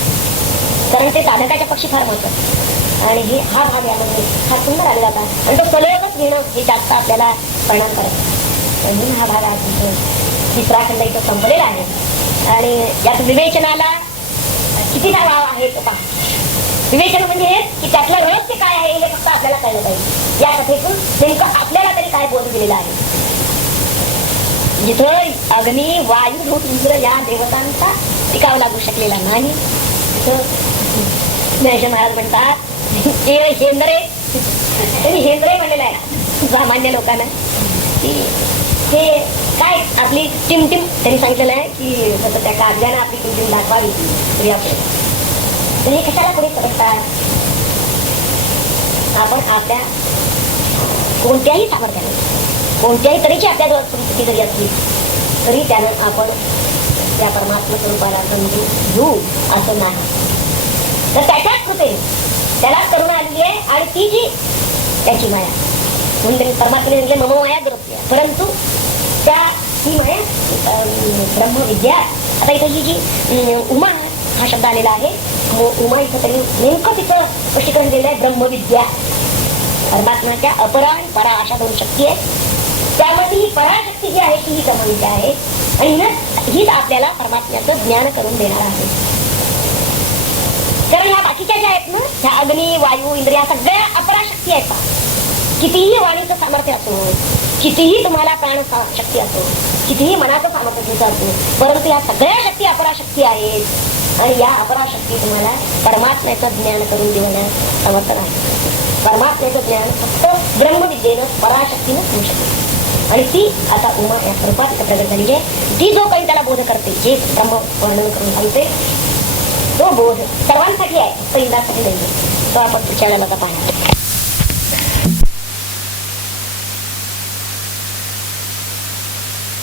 कारण ते साधकाच्या पक्षी फार महत्वाचं. आणि हे हा भाग यामध्ये फार सुंदर आलेला होता आणि तो सलगच घेणं हे जास्त आपल्याला परिणाम करत. म्हणून हा भाग आहे तिसरा खंड इथं संपलेला आहे. आणि यात विवेचनाला कितीदा वाव आहे तो पहा. विवेचन म्हणजे की त्यातलं रहस्य काय आहे हे फक्त आपल्याला कळलं पाहिजे. या कथेतून नेमकं आपल्याला तरी काय बोध दिलेला आहे. जिथं अग्नी वायू भूत इंद्र या देवतांचा टिकाव लागू शकलेला नाही, तिथं ज्ञानेश्वर महाराज म्हणतात हेंद्रे, त्यांनी हेंद्रे म्हणलेलं आहे सामान्य लोकांना, की हे काय आपली टिमटिम त्यांनी सांगितलेलं आहे की जसं त्या कागदानं आपली टिमटिम दाखवावी तरी आपल्याला, तर हे कशाला पुढे समजतात. आपण आपल्या कोणत्याही सामर्थ्याने, कोणत्याही तऱ्हेची आपल्याजवळ परिस्थिती जरी असली तरी त्यानं आपण त्या परमात्मा स्वरूपाला समजून घेऊ असं नाही. तर त्याच्याच कृपेने त्याला करुणा आलेली आहे आणि ती जी त्याची माया म्हणून त्यांनी परमात्म्याने म्हणजे मम माया दुरत्या, परंतु त्या ही माया ब्रह्मविद्या. आता इथं ही जी उमा हा शब्द आलेला आहे, उमा इथं तरी नेमकं तिचं स्पष्टीकरण दिलेलं आहे ब्रह्मविद्या. परमात्म्याच्या अपरा आणि परा अशा दोन शक्ती आहेत. त्यामध्ये ही पराशक्ती जी आहे ती ही ब्रह्मविद्या आहे आणि हीच आपल्याला परमात्म्याचं ज्ञान करून देणार आहे. कारण ह्या बाकीच्या ज्या आहेत ना, ह्या अग्नी वायू इंद्रिया सगळ्या अपराशक्ती आहेत. कितीही वाणीचं सामर्थ्य असो, कितीही तुम्हाला प्राण शक्ती असो, कितीही मनाचं सामर्थ्य असो, परंतु या सगळ्या शक्ती अपराशक्ती आहेत आणि या अपराशक्ती तुम्हाला परमात्म्याचं ज्ञान करून देण्यास समर्थ नाही. परमात्म्याचं ज्ञान फक्त ब्रह्मविद्येनं पराशक्तीनं होऊ शकते आणि ती आता उमा या स्वरूपात प्रगट झालेली आहे. ती जो काही त्याला बोध करते, जे ब्रह्म वर्णन करून सांगते, तो बोध सर्वांसाठी आहे, फक्त इंद्रासाठी नाही. तो आपण पुढच्या वेळेला पाहणार.